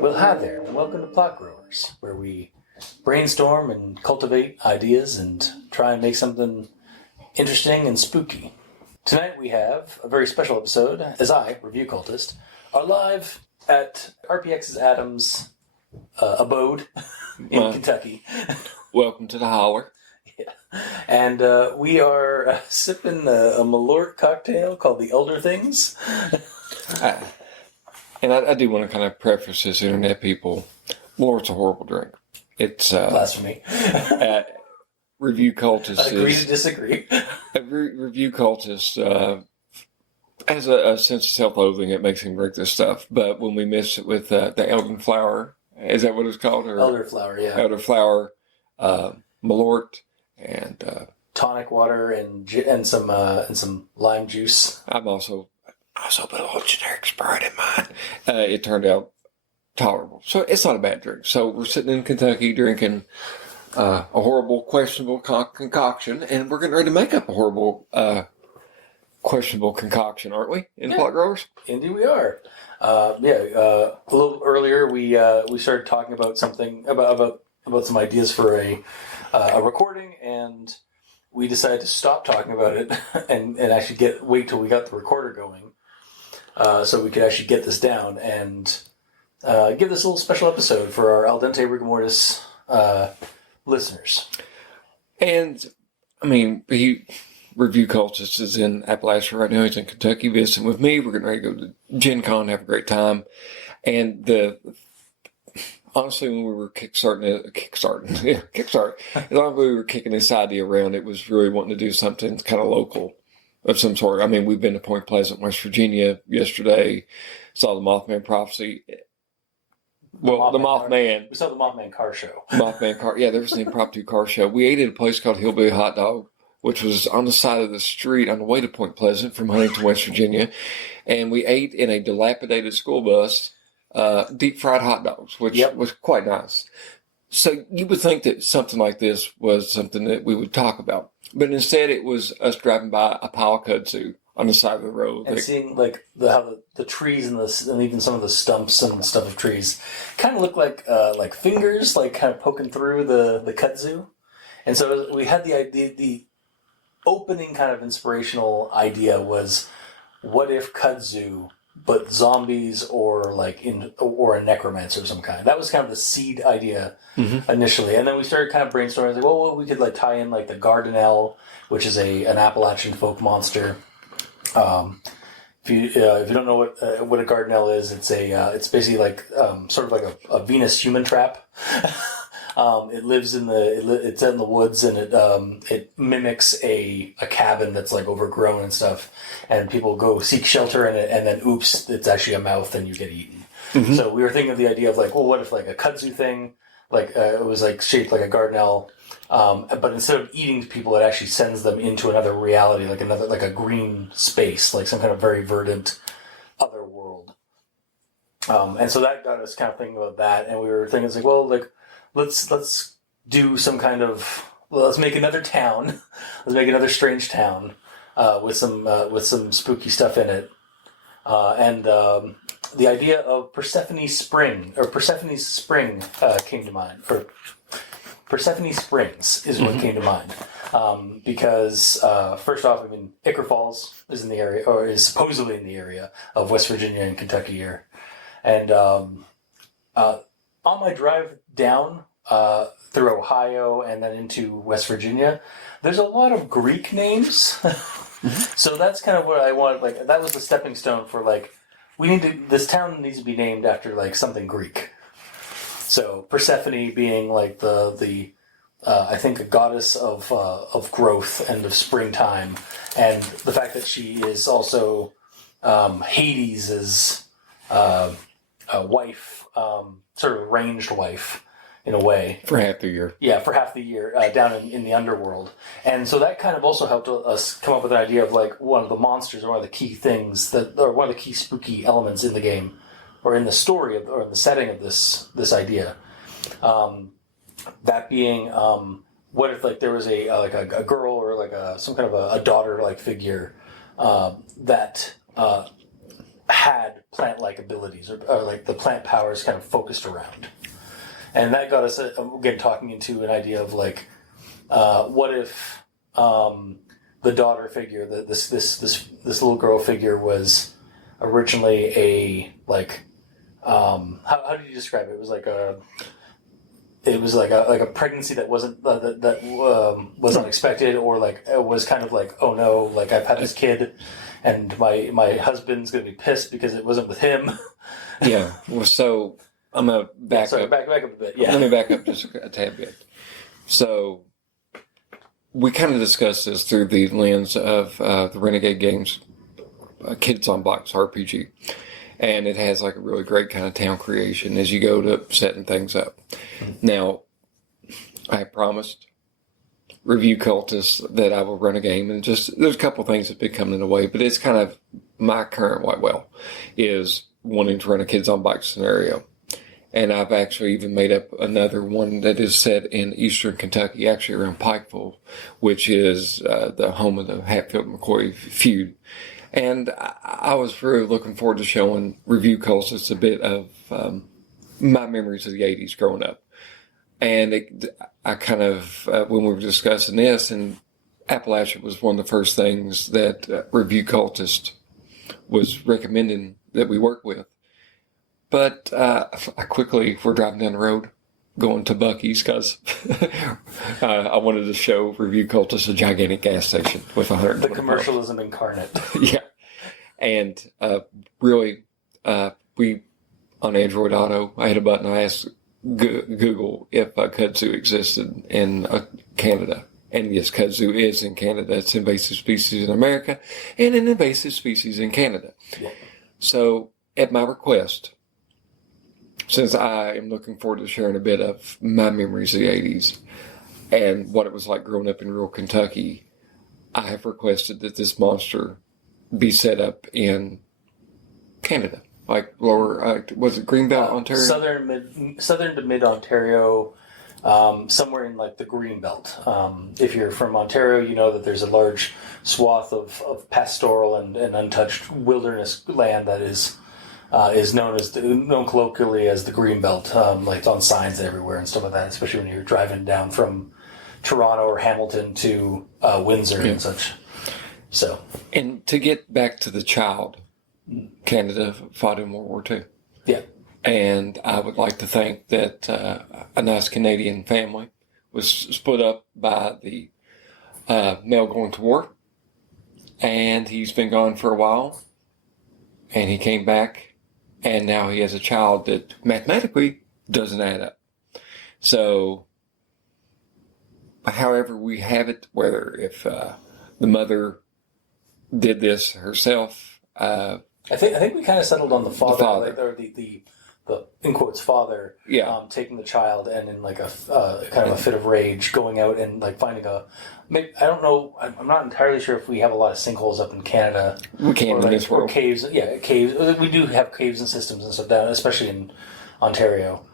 Well, hi there, and welcome to Plot Growers, where we brainstorm and cultivate ideas and try and make something interesting and spooky. Tonight we have a very special episode, as I, Review Cultist, are live at RPX Adam's abode in Kentucky. Welcome to the holler. Yeah. And we are sipping a Malort cocktail called the Elder Things. And I do want to kind of preface this, internet people. Malort's a horrible drink. It's blasphemy. Review Cultist Agree to disagree. Review Cultist has a sense of self-loathing. It makes him drink this stuff. But when we mix it with the elderflower, is that what it's called? Or elderflower, yeah. Elderflower, Malort, and tonic water and some lime juice. I'm also put a little generic Sprite in mine. It turned out tolerable. So it's not a bad drink. So we're sitting in Kentucky drinking a horrible, questionable concoction, and we're getting ready to make up a horrible, questionable concoction, aren't we, in Plot Growers? Indeed we are. A little earlier we started talking about something, about some ideas for a recording, and we decided to stop talking about it and actually wait till we got the recorder going. So we could actually get this down and give this a little special episode for our Al Dente Rigor Mortis listeners. And, I mean, Review Cultist is in Appalachia right now. He's in Kentucky visiting with me. We're getting ready to go to Gen Con, have a great time. And honestly, when we were kickstarting, as long as we were kicking this idea around, it was really wanting to do something kind of local of some sort. I mean, we've been to Point Pleasant, West Virginia yesterday, saw the Mothman Prophecy. Well, the Mothman. We saw the Mothman car show. Mothman car. Yeah, there was an impromptu car show. We ate at a place called Hillbilly Hot Dog, which was on the side of the street on the way to Point Pleasant from Huntington, West Virginia. And we ate in a dilapidated school bus deep fried hot dogs, which was quite nice. So you would think that something like this was something that we would talk about. But instead it was us driving by a pile of kudzu on the side of the road. And seeing like how the trees and even some of the stumps and stuff of trees kind of look like fingers, like kind of poking through the kudzu. And so we had the opening kind of inspirational idea was, what if kudzu, but zombies or a necromancer of some kind. That was kind of the seed idea initially. And then we started kind of brainstorming, like, well, we could tie in the Gardenelle, which is an Appalachian folk monster. If you don't know what a Gardenelle is, it's basically sort of like a Venus human trap. It lives it's in the woods, and it mimics a cabin that's overgrown and stuff, and people go seek shelter in it, and then oops, it's actually a mouth and you get eaten. Mm-hmm. So we were thinking of the idea of what if a kudzu thing, it was shaped like a Gardenelle, but instead of eating people, it actually sends them into another reality, like a green space, like some kind of very verdant other world. And so that got us kind of thinking about that, and we were thinking let's do some kind of, let's make another town. Let's make another strange town with some spooky stuff in it. And the idea of Persephone's Spring came to mind. Or Persephone Springs is what came to mind. Because first off, Ichor Falls is in the area, or is supposedly in the area of West Virginia and Kentucky here. And on my drive down through Ohio and then into West Virginia, there's a lot of Greek names. So that's kind of what I wanted. That was the stepping stone for this town needs to be named after something Greek. So Persephone being the I think a goddess of growth and of springtime, and the fact that she is also Hades' wife, sort of ranged wife, in a way. For half the year. Yeah, for half the year down in the underworld. And so that kind of also helped us come up with an idea of like one of the monsters or one of the key things or one of the key spooky elements in the game or in the story or in the setting of this idea. That being, what if like there was a girl or like some kind of a daughter like figure that had plant-like abilities or like the plant powers kind of focused around. And that got us, again, talking into an idea of like, what if the daughter figure, this little girl figure, was originally a like, how did you describe it? It was like a pregnancy that wasn't was unexpected, or like it was kind of like, oh no, like I've had this kid, and my husband's gonna be pissed because it wasn't with him. Yeah. Well, so. I'm going to back up. Back up a bit, yeah. Let me back up just a tad bit. So, we kind of discussed this through the lens of the Renegade Games Kids on Blocks RPG. And it has like a really great kind of town creation as you go to setting things up. Now, I promised review Cultist that I will run a game, and just there's a couple things that have been coming in the way, but it's kind of my current white well is wanting to run a Kids on Bikes scenario. And I've actually even made up another one that is set in eastern Kentucky, actually around Pikeville, which is the home of the Hatfield-McCoy feud. And I was really looking forward to showing Review Cultist a bit of my memories of the 80s growing up. And I kind of, when we were discussing this, and Appalachia was one of the first things that Review Cultist was recommending that we work with. But I quickly, we're driving down the road, going to Buc-ee's, because I wanted to show Review Cultist a gigantic gas station with 100. The commercialism incarnate. Yeah. And really, we, on Android Auto, I had a button, I asked Google if kudzu existed in Canada. And yes, kudzu is in Canada. It's an invasive species in America and an invasive species in Canada. Yeah. So, at my request, since I am looking forward to sharing a bit of my memories of the 80s and what it was like growing up in rural Kentucky, I have requested that this monster be set up in Canada. Like lower, was it Greenbelt, Ontario? Southern to mid Ontario, somewhere in like the Greenbelt. If you're from Ontario, you know that there's a large swath of pastoral and untouched wilderness land that is known colloquially as the Greenbelt, like on signs everywhere and stuff like that, especially when you're driving down from Toronto or Hamilton to Windsor and such. So, and to get back to the child, Canada fought in World War II. Yeah. And I would like to think that a nice Canadian family was split up by the male going to war, and he's been gone for a while, and he came back. And now he has a child that mathematically doesn't add up. So, however we have it, whether if the mother did this herself, I think we kind of settled on the father. Like, or the in quotes father, taking the child and in like a kind of a fit of rage, going out and like finding I don't know. I'm not entirely sure if we have a lot of sinkholes up in Canada. We can in this world. Or caves. Yeah, caves. We do have caves and systems and stuff down, especially in Ontario.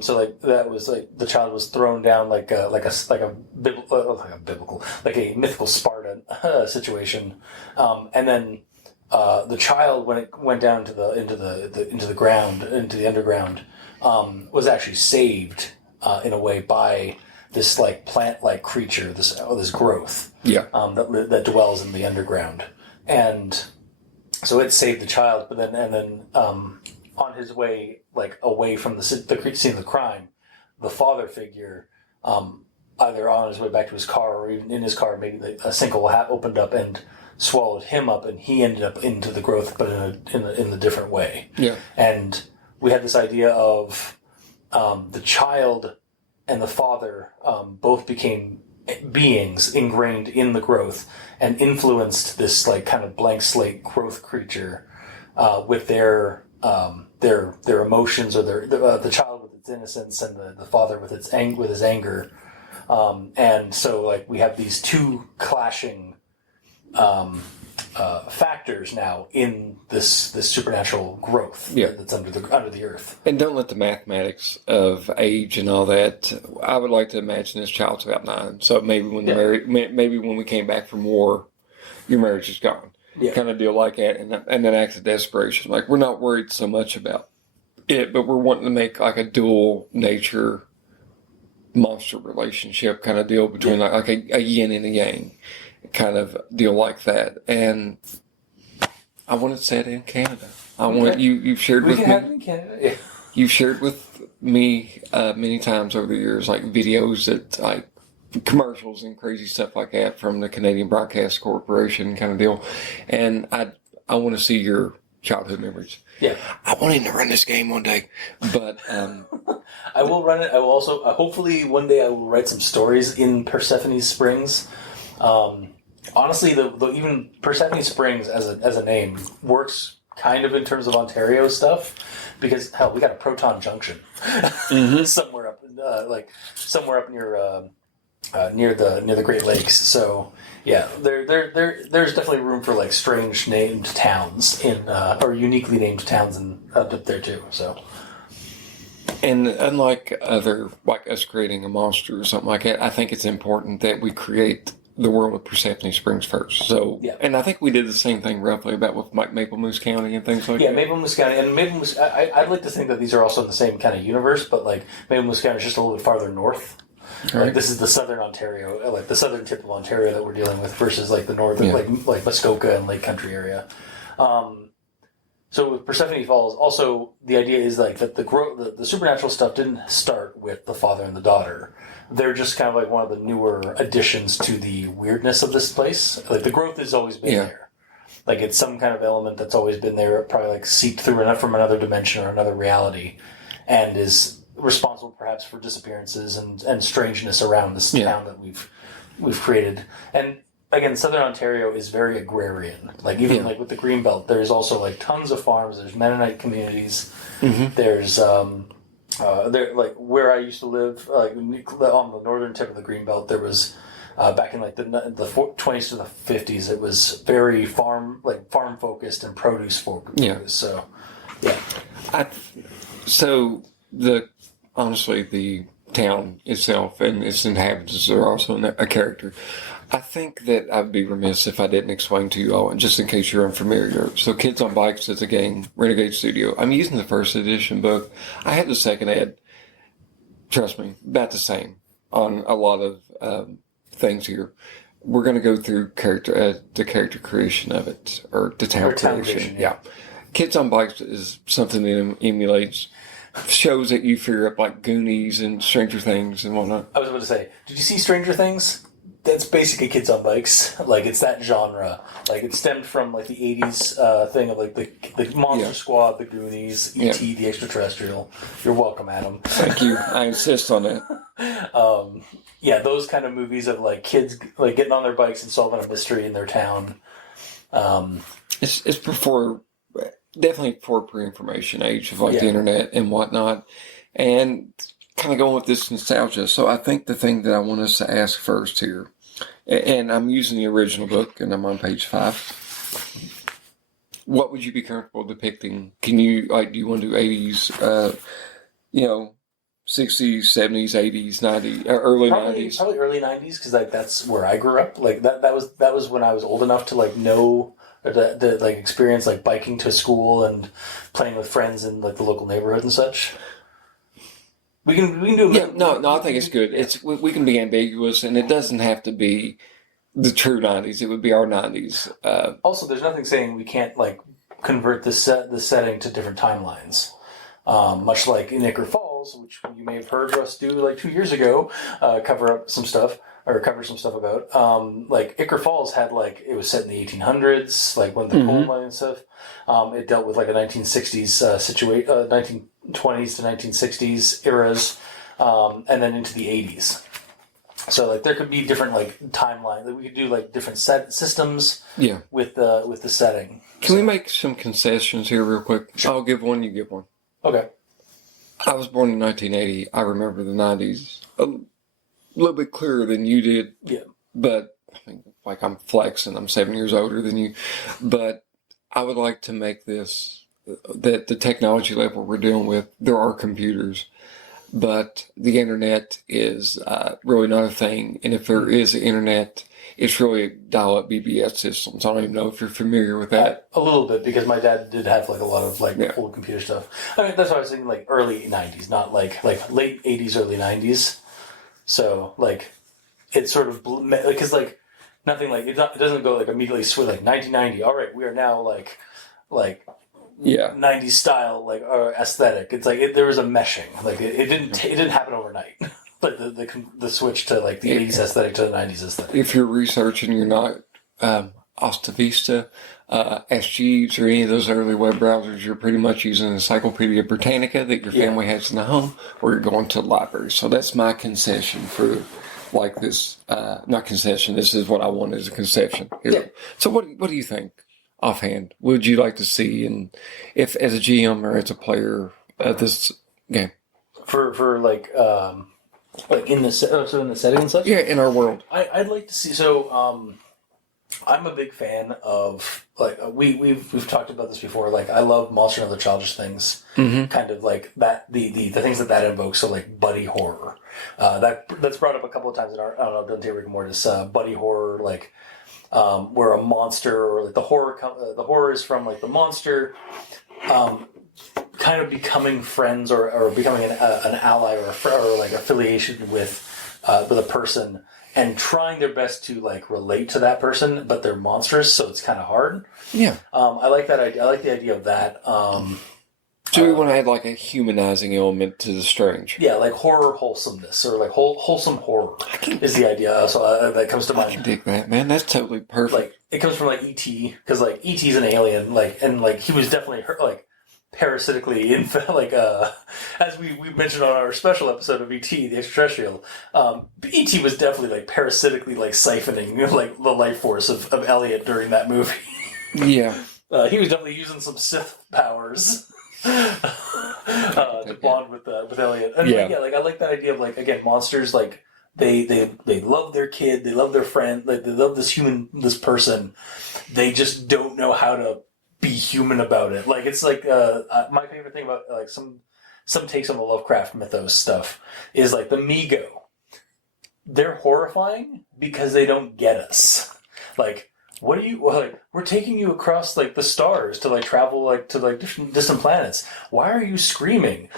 So like that was like the child was thrown down like a mythical Spartan situation, and then the child, when it went down into the ground, into the underground, was actually saved in a way by this like plant-like creature, this growth, that dwells in the underground, and so it saved the child. But then on his way, like away from the scene of the crime, the father figure, either on his way back to his car or even in his car, maybe a sinkhole opened up and swallowed him up, and he ended up into the growth, but in a different way. Yeah. And we had this idea of the child and the father both became beings ingrained in the growth and influenced this like kind of blank slate growth creature with their emotions, or the child with its innocence and the father with his anger. And so like we have these two clashing factors now in this supernatural growth that's under the earth. And don't let the mathematics of age and all that. I would like to imagine this child's about 9, so maybe when maybe when we came back from war, your marriage is gone. Kind of deal like that, and then acts of desperation. Like, we're not worried so much about it, but we're wanting to make like a dual nature monster relationship kind of deal between like a yin and a yang kind of deal like that. And I want to say it in Canada. I want you've shared with me. Have it in Canada. Yeah. You've shared with me many times over the years, like videos that like commercials and crazy stuff like that from the Canadian Broadcast Corporation kind of deal. And I want to see your childhood memories. Yeah. I want him to run this game one day, but I will run it. I will also hopefully one day I will write some stories in Persephone Springs. Honestly, the even Persephone Springs as a name works kind of in terms of Ontario stuff, because hell, we got a proton junction somewhere up near the Great Lakes. So yeah, there's definitely room for like strange named towns or uniquely named towns up there too. So. And unlike other, like us creating a monster or something like that, I think it's important that we create the world of Persephone Springs first. So, and I think we did the same thing roughly about with like Maple Moose County and things like that. Yeah, Maple Moose County. And Maple Moose, I'd like to think that these are also in the same kind of universe, but like Maple Moose County is just a little bit farther north. Right. Like this is the southern Ontario, like the southern tip of Ontario that we're dealing with versus like the northern, like Muskoka and Lake Country area. So with Persephone Falls, also the idea is like that the supernatural stuff didn't start with the father and the daughter. They're just kind of like one of the newer additions to the weirdness of this place. Like the growth has always been there. Like it's some kind of element that's always been there, probably like seeped through from another dimension or another reality, and is responsible perhaps for disappearances and strangeness around this town that we've created. And again, Southern Ontario is very agrarian. Like even like with the Greenbelt, there's also like tons of farms. There's Mennonite communities. There's there like where I used to live, like on the northern tip of the Greenbelt, there was back in like the 20s to the 50s. It was very farm focused and produce focused. So honestly, the town itself and its inhabitants are also a character. I think that I'd be remiss if I didn't explain to you all, and just in case you're unfamiliar. So Kids on Bikes is a game, Renegade Studio. I'm using the first edition book. I have the second ed. Trust me, about the same on a lot of things here. We're going to go through the character creation of it, or the town creation. Yeah. Kids on Bikes is something that emulates shows that you figure up like Goonies and Stranger Things and whatnot. I was about to say, did you see Stranger Things? That's basically Kids on Bikes. Like it's that genre. Like it stemmed from like the 80s thing of like the Monster Squad, the Goonies, E.T., the Extraterrestrial. You're welcome, Adam. Thank you. I insist on that. Those kind of movies of like kids like getting on their bikes and solving a mystery in their town. It's definitely before pre-information age of like the internet and whatnot, and kind of going with this nostalgia. So I think the thing that I want us to ask first here, and I'm using the original book and I'm on page 5. What would you be comfortable depicting? Can you do you want to do 80s, 60s, 70s, 80s, 90s, early 90s? Probably early 90s, because like that's where I grew up. Like that was when I was old enough to like know. The like experience like biking to school and playing with friends in like the local neighborhood and such. We can do I think it's good. It's we can be ambiguous, and it doesn't have to be the true 90s. It would be our 90s. Also, there's nothing saying we can't like convert the setting to different timelines. Much like in Niagara Falls, which you may have heard us do like 2 years ago, cover some stuff about. Like Icar Falls had like it was set in the 1800s, like when the coal mine and stuff. It dealt with like a 1960s 1920s to 1960s eras, and then into the 80s. So like there could be different like timeline. Like, we could do like different systems. With the setting. Can we make some concessions here real quick? Sure. I'll give one. You give one. Okay. I was born in 1980. I remember the 90s a little bit clearer than you did. Yeah. But, I mean, like I'm flexing, I'm 7 years older than you. But I would like to make this, that the technology level we're dealing with, there are computers, but the internet is really not a thing. And if there is internet, it's really dial-up BBS systems. I don't even know if you're familiar with that. A little bit, because my dad did have like a lot of like Yeah. old computer stuff. I mean, that's why I was thinking like early 90s, not like late 80s, early 90s. So like it's sort of because like nothing like it doesn't go like immediately switch like 1990. All right, we are now like Yeah. 90s style like aesthetic. It's like there was a meshing. Like it didn't happen overnight. Like the switch to like the 80s aesthetic to the 90s aesthetic. If you're researching, you're not AltaVista, SGs, or any of those early web browsers, you're pretty much using Encyclopedia Britannica that your family has in the home, or you're going to the library. So that's my concession for like this. Not concession. This is what I want as a concession here. Yeah. So what do you think offhand? Would you like to see, and if as a GM or as a player of this game? For like in the in the setting and such. Yeah, in our world. I'd like to see. So I'm a big fan of like we've talked about this before. Like I love Monster and Other Childish Things. Mm-hmm. Kind of like that the things that invokes. So like buddy horror. That's brought up a couple of times in our I don't know Dante Rick and Mortis buddy horror like. Where a monster or like the horror is from like the monster kind of becoming friends or becoming an ally or like affiliation with a person and trying their best to like relate to that person, but they're monstrous, so it's kind of hard. Yeah. I like that idea. I like the idea of that. Do we want to add like a humanizing element to the strange? Yeah, like horror wholesomeness or like wholesome horror is the idea. So that comes to mind. I can dig that, man. That's totally perfect. Like it comes from like E.T. because like E.T.'s an alien, like and like he was definitely like parasitically like as we mentioned on our special episode of E.T. the extraterrestrial. E.T. was definitely like parasitically like siphoning like the life force of Elliot during that movie. Yeah, he was definitely using some Sith powers. To bond with Elliot, and like I like that idea of like again monsters like they love their kid, they love their friend, like they love this person, they just don't know how to be human about it. Like it's like my favorite thing about like some takes on the Lovecraft mythos stuff is like the Migo. They're horrifying because they don't get us. Like. What do you like? We're taking you across like the stars to like travel like to like distant planets. Why are you screaming?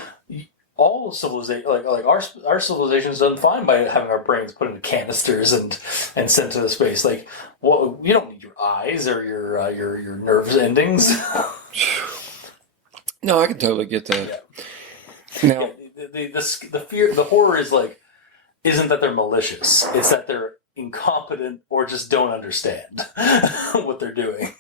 All civilization, like our civilization is done fine by having our brains put into canisters and sent to space. Like, well, you don't need your eyes or your nerves endings. No, I can totally get that. Yeah. Now, the fear, the horror is like, isn't that they're malicious? It's that they're incompetent or just don't understand what they're doing.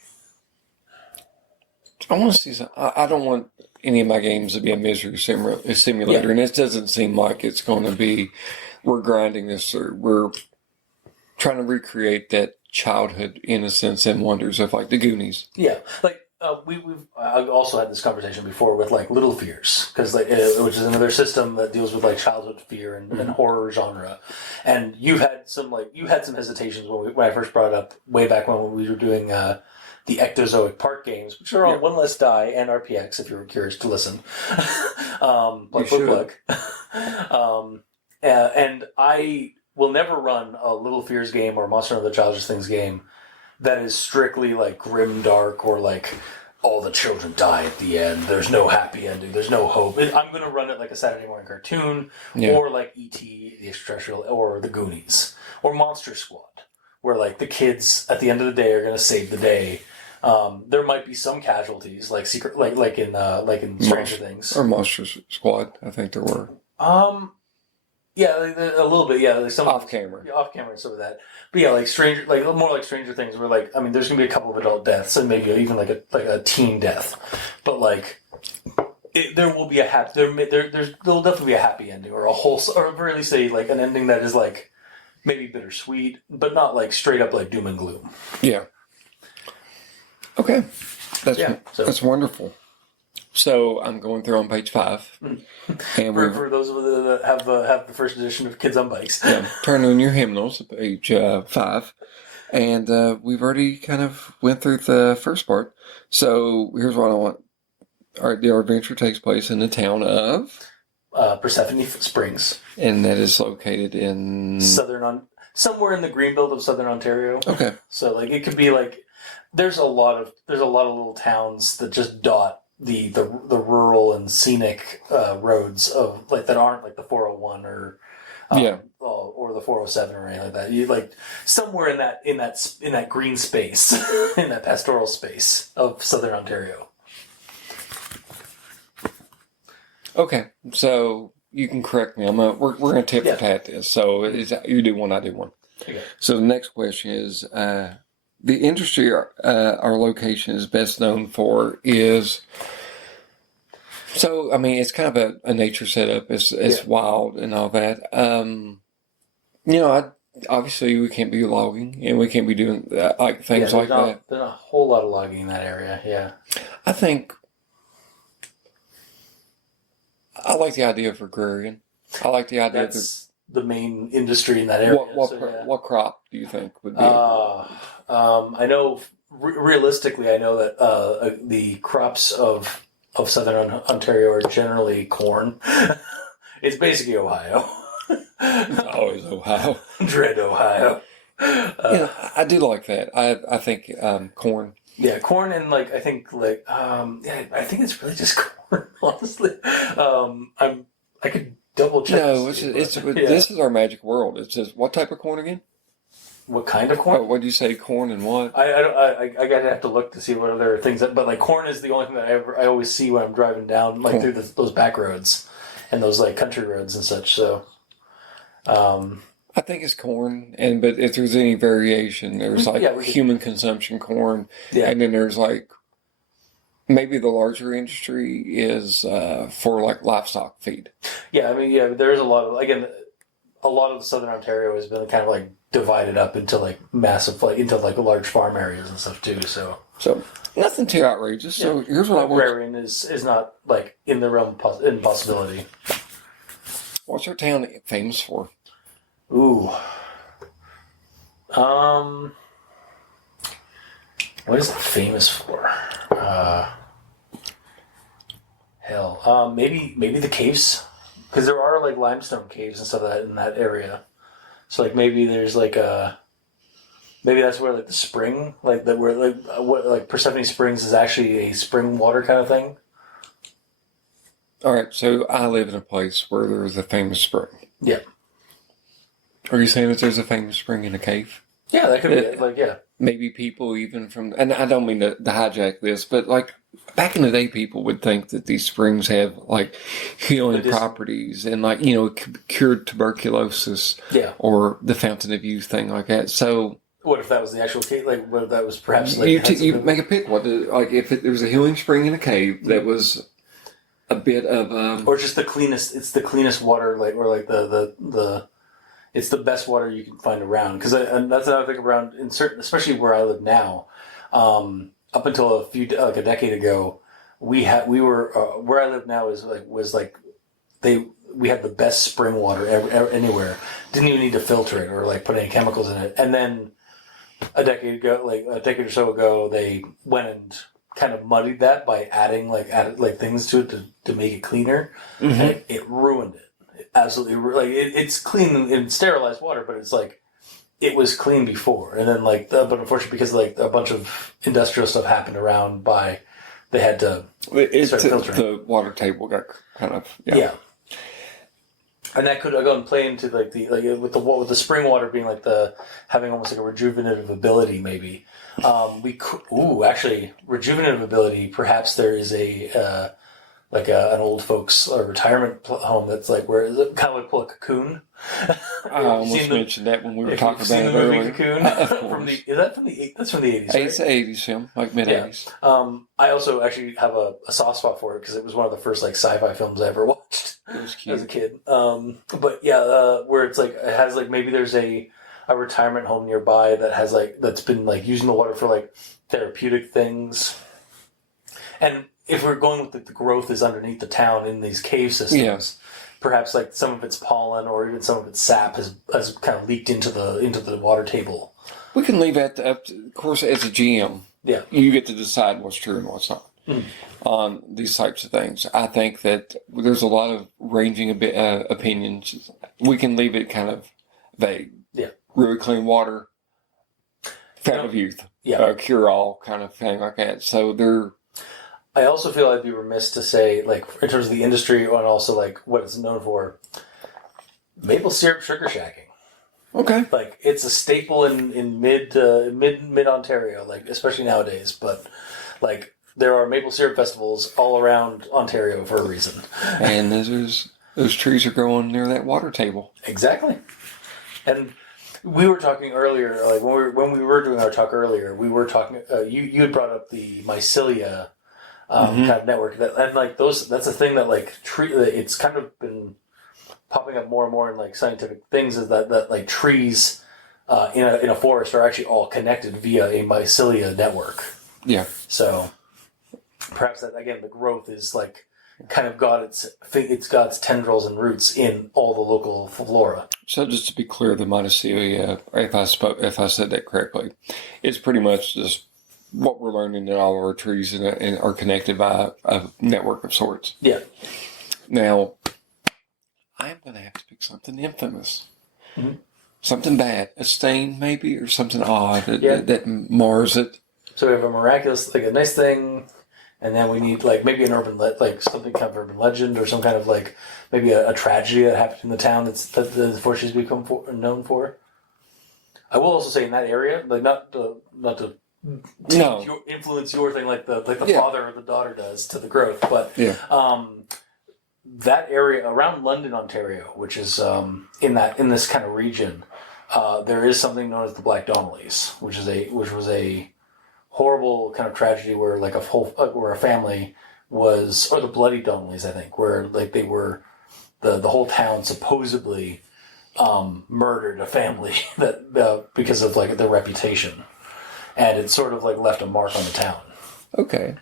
I want to see some. I don't want any of my games to be a misery simulator, and it doesn't seem like it's going to be. We're grinding this through. We're trying to recreate that childhood innocence and wonders of like the Goonies. Yeah, like I've also had this conversation before with like Little Fears because like which is another system that deals with like childhood fear and horror genre, and you had some hesitations when I first brought it up way back when we were doing the Ectozoic Park games, which are on One Less Die and RPX if you were curious to listen. Plug. And I will never run a Little Fears game or Monster and Other Childish Things game that is strictly like grim dark or like all the children die at the end. There's no happy ending. There's no hope. I'm going to run it like a Saturday morning cartoon or like E.T. the Extraterrestrial or the Goonies or Monster Squad, where like the kids at the end of the day are going to save the day. There might be some casualties, like secret, like in Stranger Things or Monster Squad. I think there were. Yeah, like, a little bit. Yeah, like some off camera and some of that. But yeah, like more like Stranger Things, where like I mean, there's gonna be a couple of adult deaths and maybe even like a teen death, but like there will be a happy. There'll definitely be a happy ending or a wholesome, or at very least like an ending that is like maybe bittersweet, but not like straight up like doom and gloom. Yeah. Okay, that's wonderful. So I'm going through on page 5, and For those of you that have the first edition of Kids on Bikes. Turn on your hymnals, page 5, and we've already kind of went through the first part. So here's what I want. All right, our adventure takes place in the town of Persephone Springs, and that is located in somewhere in the greenbelt of southern Ontario. Okay. So like it could be like there's a lot of little towns that just dot the rural and scenic roads of like that aren't like the 401 or the 407 or anything like that. You like somewhere in that green space in that pastoral space of southern Ontario. Okay, so you can correct me. We're going to tip for tat this. So you do one, I do one. Okay. So the next question is the industry our location is best known for is. So I mean, it's kind of a nature setup. It's wild and all that. Obviously we can't be logging and we can't be doing like things like that. There's a whole lot of logging in that area. Yeah, I think. I like the idea of agrarian. I like the idea that's the main industry in that area. What crop do you think would be? I know realistically, I know that the crops of southern Ontario are generally corn. It's basically Ohio. It's always Ohio. Dread Ohio. I do like that. I think corn. Yeah, corn and like I think I think it's really just corn. Honestly, I could double check. No, this is our magic world. It says what type of corn again? What kind of corn? What do you say? Corn and what? I gotta have to look to see what other things. But like corn is the only thing that I always see when I'm driving down like through those back roads and those like country roads and such. So. I think it's corn, but if there's any variation, there's like human consumption corn, and then there's like maybe the larger industry is for like livestock feed. Yeah, I mean, there's a lot of southern Ontario has been kind of like divided up into like massive, like into like large farm areas and stuff too. So nothing too outrageous. So here's what I want. Agrarian is not like in the realm of impossibility. What's our town famous for? Ooh. What is it famous for? Maybe the caves, because there are like limestone caves and stuff like that in that area. So like maybe there's like maybe that's where like the spring, like that where like Persephone Springs is actually a spring water kind of thing. All right, so I live in a place where there's a famous spring. Yeah. Are you saying that there's a famous spring in a cave? Yeah, that could be it. Like, yeah. Maybe people even from, and I don't mean to hijack this, but like back in the day, people would think that these springs have like healing properties and like, cured tuberculosis or the fountain of youth thing like that. So what if that was the actual cave? Like, what if that was perhaps like... You make a pick. If there was a healing spring in a cave that was a bit of... or just the cleanest, it's the cleanest water, like, or like the it's the best water you can find around. Because that's another thing around, especially where I live now. Up until a decade ago, we were where I live now we had the best spring water anywhere. Didn't even need to filter it or like put any chemicals in it. And then a decade or so ago, they went and kind of muddied that by adding things to it to make it cleaner, and it ruined it. Absolutely, it's clean in sterilized water, but it's like it was clean before, and then but unfortunately because a bunch of industrial stuff happened around they had to start filtering. The water table got kind of and that could go and play into with the spring water being having almost like a rejuvenative ability maybe. Actually rejuvenative ability. Perhaps there is an old folks retirement home that's like where it kind of like pull a cocoon. I almost mentioned that when we were talking about it earlier. Cocoon that's from the 80s, right? It's 80s, like mid 80s. I also actually have a soft spot for it because it was one of the first sci-fi films I ever watched as a kid. But where it's it has maybe there's a retirement home nearby that has that's been using the water for therapeutic things. And if we're going with the growth is underneath the town in these cave systems, perhaps like some of its pollen or even some of its sap has kind of leaked into the water table. We can leave that up to, of course, as a GM. Yeah. You get to decide what's true and what's not on these types of things. I think that there's a lot of ranging opinions. We can leave it kind of vague. Yeah. Really clean water, fountain of youth, cure-all kind of thing like that. So I also feel I'd be remiss to say, like, in terms of the industry and also like what it's known for, maple syrup sugar shacking. Okay. Like, it's a staple in mid Ontario, like, especially nowadays. But like, there are maple syrup festivals all around Ontario for a reason. And those trees are growing near that water table. Exactly. And we were talking earlier, like when we were doing our talk earlier, we were talking. You had brought up the mycelia kind of network, and like that's a thing that like it's kind of been popping up more and more in like scientific things. Is that like trees in a forest are actually all connected via a mycelia network. Yeah. So perhaps that again, the growth is like kind of got its tendrils and roots in all the local flora. So just to be clear, the mycelia, if I said that correctly, it's pretty much just what we're learning that all of our trees and are connected by a network of sorts. Yeah. Now, I'm going to have to pick something infamous. Mm-hmm. Something bad. A stain, maybe, or something odd that mars it. So we have a miraculous, like a nice thing, and then we need like maybe an like something kind of urban legend or some kind of like maybe a tragedy that happened in the town that the forest has become known for. I will also say in that area, like not to influence your thing like the father or the daughter does to the growth, but that area around London, Ontario, which is in this kind of region, there is something known as the Black Donnellys, which was a horrible kind of tragedy where like where a family was, or the Bloody Donnellys, I think, where like they were the whole town supposedly murdered a family that because of like their reputation, and it sort of like left a mark on the town. Okay.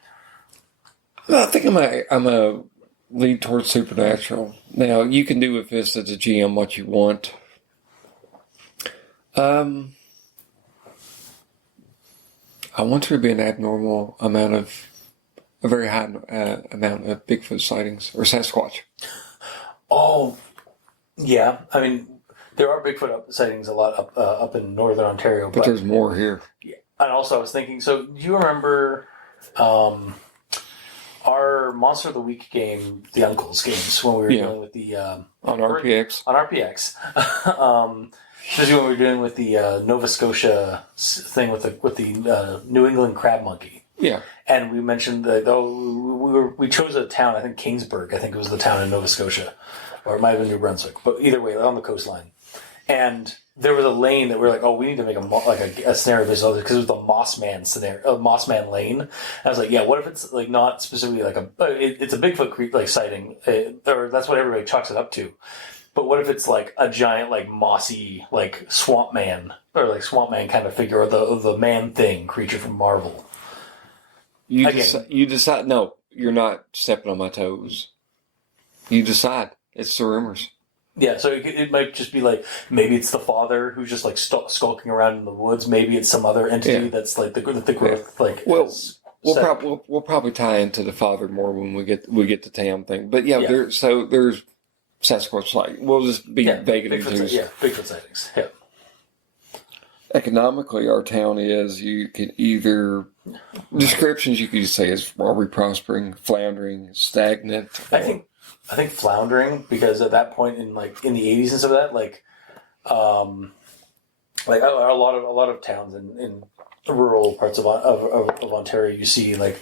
Well, I think I'm a lead towards supernatural. Now you can do with this as a GM what you want. I want there to be an abnormal amount of a very high amount of Bigfoot sightings or Sasquatch. Oh, yeah. I mean, there are Bigfoot sightings a lot up in northern Ontario, but there's more here. Yeah. And also, I was thinking. So, do you remember our Monster of the Week game, the Uncles games, when we were dealing with the on RPX? On RPX. Especially when we were dealing with the Nova Scotia thing with the New England crab monkey. Yeah. And we mentioned that we chose a town, I think Kingsburg, I think it was the town in Nova Scotia. Or it might have been New Brunswick. But either way, on the coastline. And there was a lane that we were like, oh, we need to make a scenario based on this because it was the Mossman scenario, Mossman Lane. And I was like, yeah, what if it's like not specifically like it's a Bigfoot creep like sighting, or that's what everybody chalks it up to. But what if it's like a giant, like mossy, like swamp man kind of figure, or the man thing creature from Marvel? You decide. No, you're not stepping on my toes. You decide. It's the rumors. Yeah, so it might just be like maybe it's the father who's just like skulking around in the woods. Maybe it's some other entity that's like the growth. Like we'll probably tie into the father more when we get the town thing. But there's Sasquatch, like we'll just be vague into Bigfoot sightings. Yeah. Economically, our town is, you can either descriptions you could say is, are we prospering, floundering, stagnant? I think floundering, because at that point in the 80s and stuff like that, like a lot of towns in rural parts of Ontario, you see like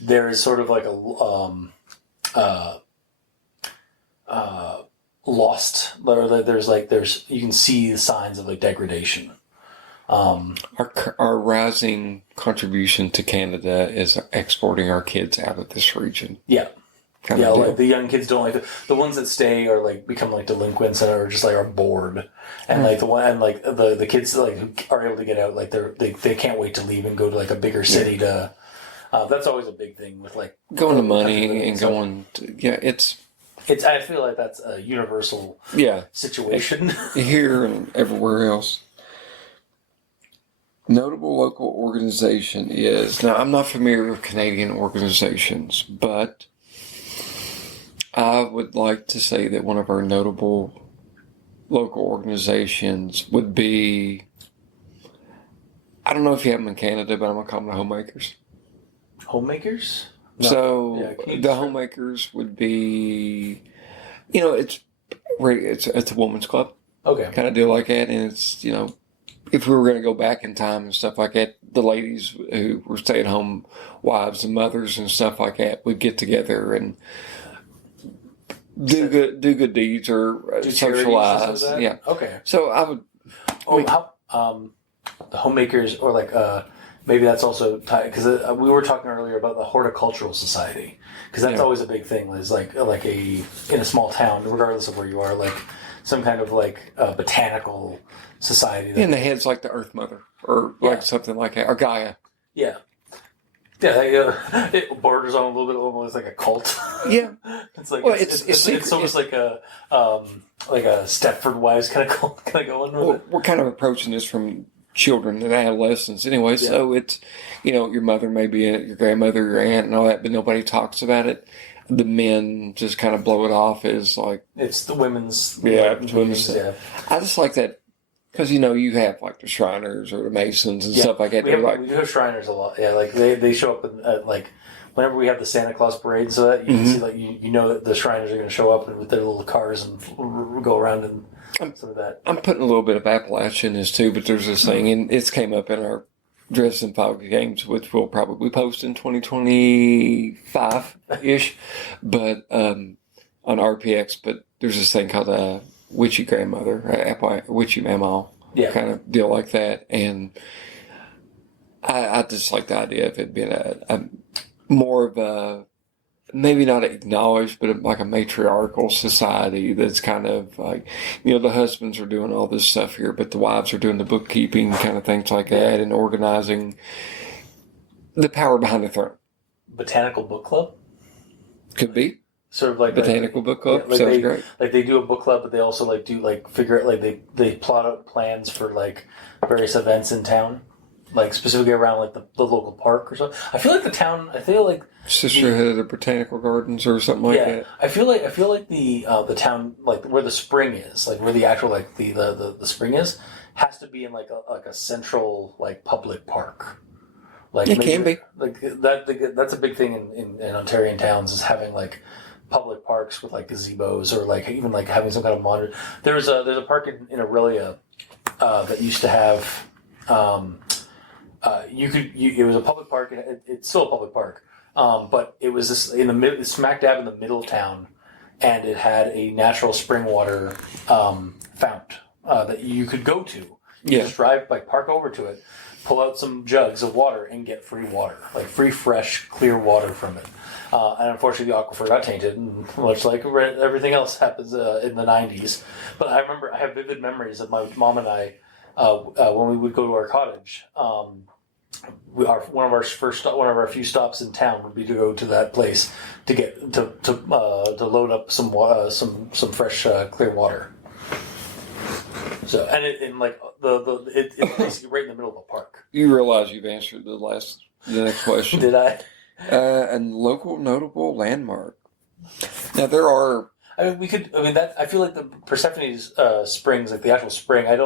there is sort of like a lost, there's you can see the signs of like degradation. Our rising contribution to Canada is exporting our kids out of this region. Yeah. Like the young kids don't like the ones that stay are like become like delinquents and are just like are bored, and like the kids like who are able to get out, like they can't wait to leave and go to like a bigger city to That's always a big thing with like going to money country and living, going to, yeah, it's I feel like that's a universal situation. here and everywhere else. Notable local organization is, now I'm not familiar with Canadian organizations, but I would like to say that one of our notable local organizations would be, I don't know if you have them in Canada, but I'm going to call them the Homemakers. Homemakers? No. So the Homemakers would be, it's a woman's club. Okay. Kind of deal like that. And it's, if we were going to go back in time and stuff like that, the ladies who were stay-at-home wives and mothers and stuff like that would get together and do good deeds or socialize. Yeah. Okay. So I would. The Homemakers, or like maybe that's also tied, because we were talking earlier about the horticultural society, because that's always a big thing. Is like in a small town, regardless of where you are, like some kind of like botanical society. And the head's like the Earth Mother, or like something like that, or Gaia. Yeah. Yeah, it borders on a little bit almost like a cult. Yeah, it's like it's almost like a Stepford Wives kind of cult, kind of going with it. We're kind of approaching this from children and adolescents anyway. Yeah. So it's your mother may be in it, your grandmother, your aunt, and all that, but nobody talks about it. The men just kind of blow it off as like it's the women's. Yeah, women's. Yeah. I just like that. Because, you have, like, the Shriners or the Masons and stuff like that. We do have Shriners a lot. Yeah, like, they show up at, like, whenever we have the Santa Claus parade, so that you can see, like, you know that the Shriners are going to show up with their little cars and go around and some of that. I'm putting a little bit of Appalachian in this, too, but there's this thing, and it's came up in our Dresden Fog Games, which we'll probably post in 2025-ish, but on RPX, but there's this thing called witchy grandmother, witchy mamaw, kind of deal like that. And I just like the idea of it being a more of a, maybe not acknowledged, but like a matriarchal society that's kind of like, the husbands are doing all this stuff here, but the wives are doing the bookkeeping, kind of things like that, and organizing the power behind the throne. Botanical book club? Could be. Sort of like botanical book club. Sounds great. Like they do a book club, but they also like do like figure out, like they plot out plans for like various events in town, like specifically around like the local park or something. I feel like Sisterhood of Botanical Gardens or something like that. I feel like the town, like where the spring is, like where the actual like the spring is, has to be in like a central like public park. Like it can be like that. That's a big thing in Ontarian towns, is having like public parks with like gazebos, or like even like having some kind of monitor. There's a park in Aurelia that used to have it was a public park. It's still a public park, but it was just smack dab in the middle of town, and it had a natural spring water fount that you could go to. You just park over to it, pull out some jugs of water, and get free water, like free, fresh, clear water from it. And unfortunately, the aquifer got tainted, much like everything else happens in the 90s. But I have vivid memories of my mom and I, when we would go to our cottage. One of our few stops in town would be to go to that place to get to load up some fresh, clear water. So, and it's basically right in the middle of a park. You realize you've answered the next question. Did I? And local notable landmark. Now there are. I feel like the Persephone's springs, like the actual spring. I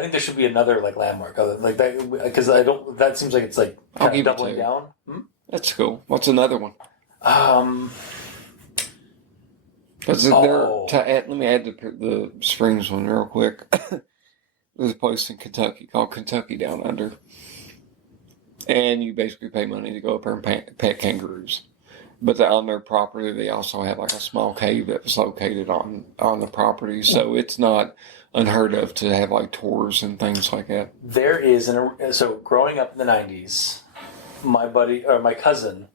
think there should be another like landmark, like that, because that seems like it's like kind of doubling down. That's cool. What's another one? Because let me add the springs one real quick. There's a place in Kentucky called Kentucky Down Under. And you basically pay money to go up there and pet kangaroos. But on their property, they also have like a small cave that was located on the property. So it's not unheard of to have like tours and things like that. There is, so growing up in the 90s, my cousin,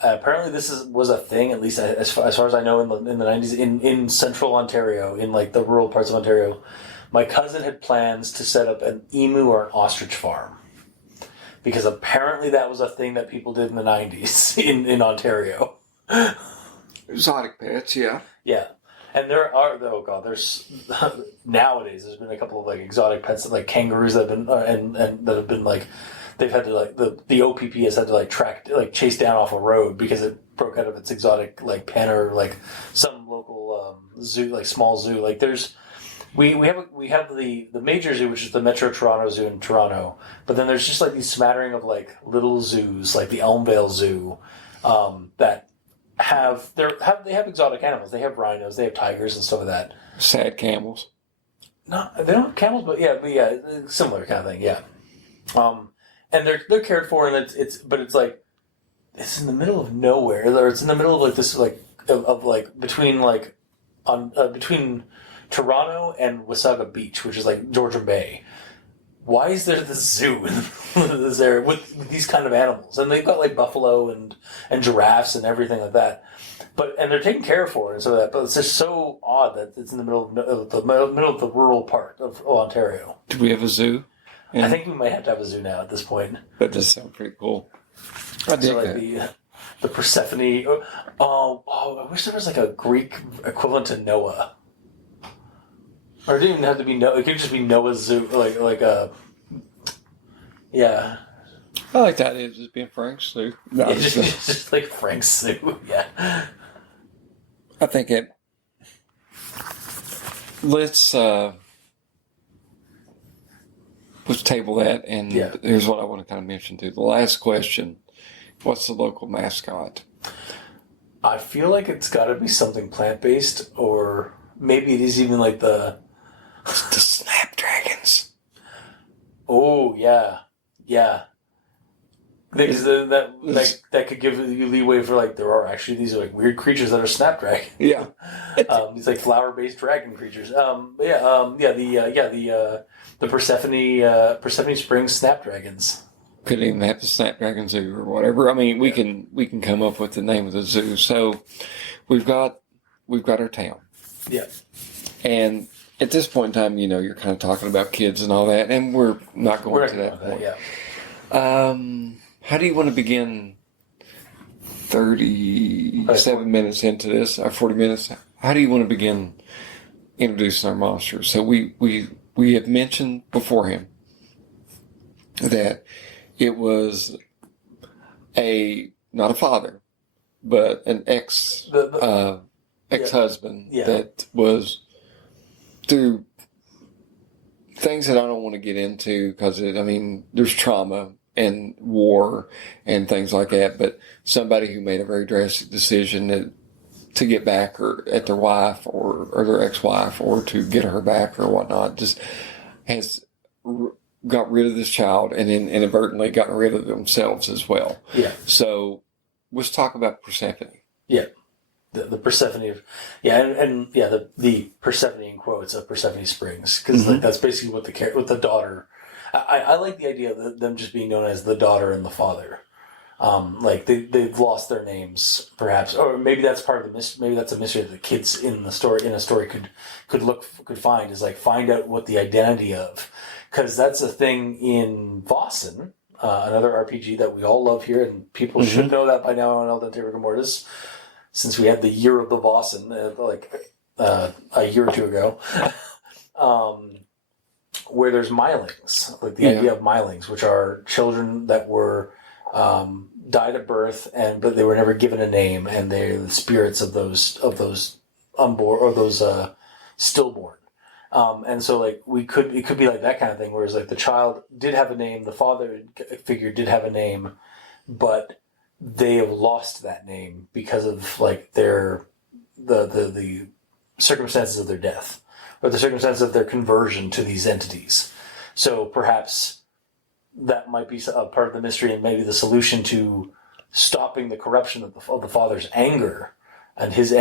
apparently this was a thing, at least as far as I know, in the 90s, in central Ontario, in like the rural parts of Ontario. My cousin had plans to set up an emu or an ostrich farm. because apparently that was a thing that people did in the 90s in Ontario. Exotic pets, yeah. Yeah. And there's nowadays there's been a couple of like exotic pets like kangaroos that have been and that have been like they've had to like the OPP has had to like chase down off a road because it broke out of its exotic like pen or like some local zoo, like small zoo. Like there's we have the major zoo, which is the Metro Toronto Zoo in Toronto, but then there's just like these smattering of like little zoos, like the Elmvale Zoo, that they have exotic animals. They have rhinos, they have tigers and stuff like that. Sad camels. No, they don't have camels, but yeah, similar kind of thing. Yeah, and they're cared for, and it's like it's in the middle of nowhere, or it's in the middle of like this like of like between like between Toronto and Wasaga Beach, which is like Georgian Bay. Why is there this zoo there with these kind of animals? And they've got like buffalo and giraffes and everything like that. And they're taken care for and so that. But it's just so odd that it's in the middle of the rural part of Ontario. Do we have a zoo? I think we might have to have a zoo now at this point. That does sound pretty cool. I dig that. The Persephone. I wish there was like a Greek equivalent to Noah. Or it didn't even have to be Noah. It could just be Noah's Zoo, yeah. I like that. It's just being Frank's Zoo. No, yeah, just like Frank's Zoo. Yeah. I think it. Let's table that, and here's what I want to kind of mention too. The last question: what's the local mascot? I feel like it's got to be something plant-based, or maybe it is even like the snapdragons. Oh yeah. That could give you leeway for like there are actually these like weird creatures that are snapdragons. Yeah. These like flower-based dragon creatures. The Persephone Springs snapdragons. Could even have the Snapdragon Zoo or whatever. I mean, we can come up with the name of the zoo. So we've got our town. Yeah. And at this point in time, you're kind of talking about kids and all that, and we're not going to that point. Yeah. How do you want to begin 37 minutes into this, or 40 minutes? How do you want to begin introducing our monsters? So we have mentioned beforehand that it was not a father, but an ex-husband that was through things that I don't want to get into because there's trauma and war and things like that, but somebody who made a very drastic decision to get back at their wife or their ex-wife or to get her back or whatnot just has got rid of this child and then inadvertently gotten rid of themselves as well. Yeah. So let's talk about Persephone. Yeah. The Persephone of, the Persephone in quotes of Persephone Springs, because that's basically what the daughter. I like the idea of them just being known as the daughter and the father. They've lost their names, perhaps, or maybe that's part of the mystery. Maybe that's a mystery that the kids in a story could find is like find out what the identity of, because that's a thing in Vossen, another RPG that we all love here, and people should know that by now on El Dente Rigor Mortis. Since we had the year of the Vossen, a year or two ago, where there's milings, like the idea of milings, which are children that were died at birth, but they were never given a name, and they're the spirits of those unborn or those stillborn. And so it could be like that kind of thing, whereas like the child did have a name, the father figure did have a name, but they have lost that name because of like the circumstances of their death or the circumstances of their conversion to these entities. So perhaps that might be a part of the mystery and maybe the solution to stopping the corruption of the father's anger and his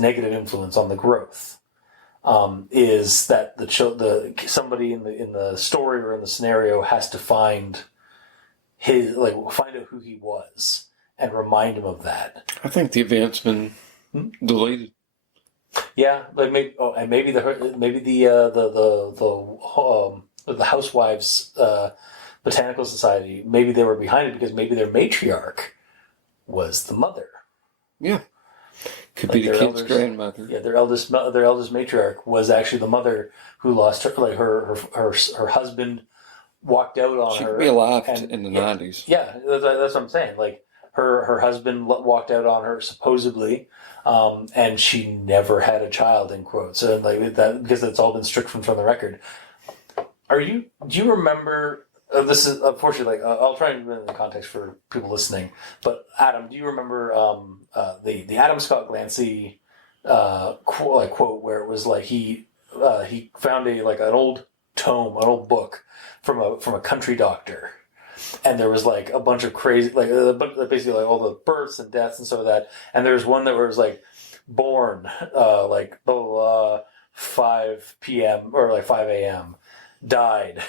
negative influence on the growth. Is that somebody in the story or in the scenario has to find out who he was and remind him of that. I think the event's been deleted. Yeah, maybe the housewives botanical society, maybe they were behind it because maybe their matriarch was the mother. Yeah. Could be the kid's grandmother. Yeah, their eldest matriarch was actually the mother who lost her. Like her husband walked out on her. She could be alive in the 90s. Yeah, that's what I'm saying. Like her husband walked out on her supposedly, and she never had a child in quotes. And like that because it's all been stricken from the record. Do you remember? This is unfortunately I'll try and put it in the context for people listening. But Adam, do you remember the Adam Scott Glancy quote where it was like he found an old tome, an old book from a country doctor, and there was like a bunch of crazy basically like all the births and deaths and so that, and there was one that was like born like blah, blah, blah, 5 p.m. or like 5 a.m. died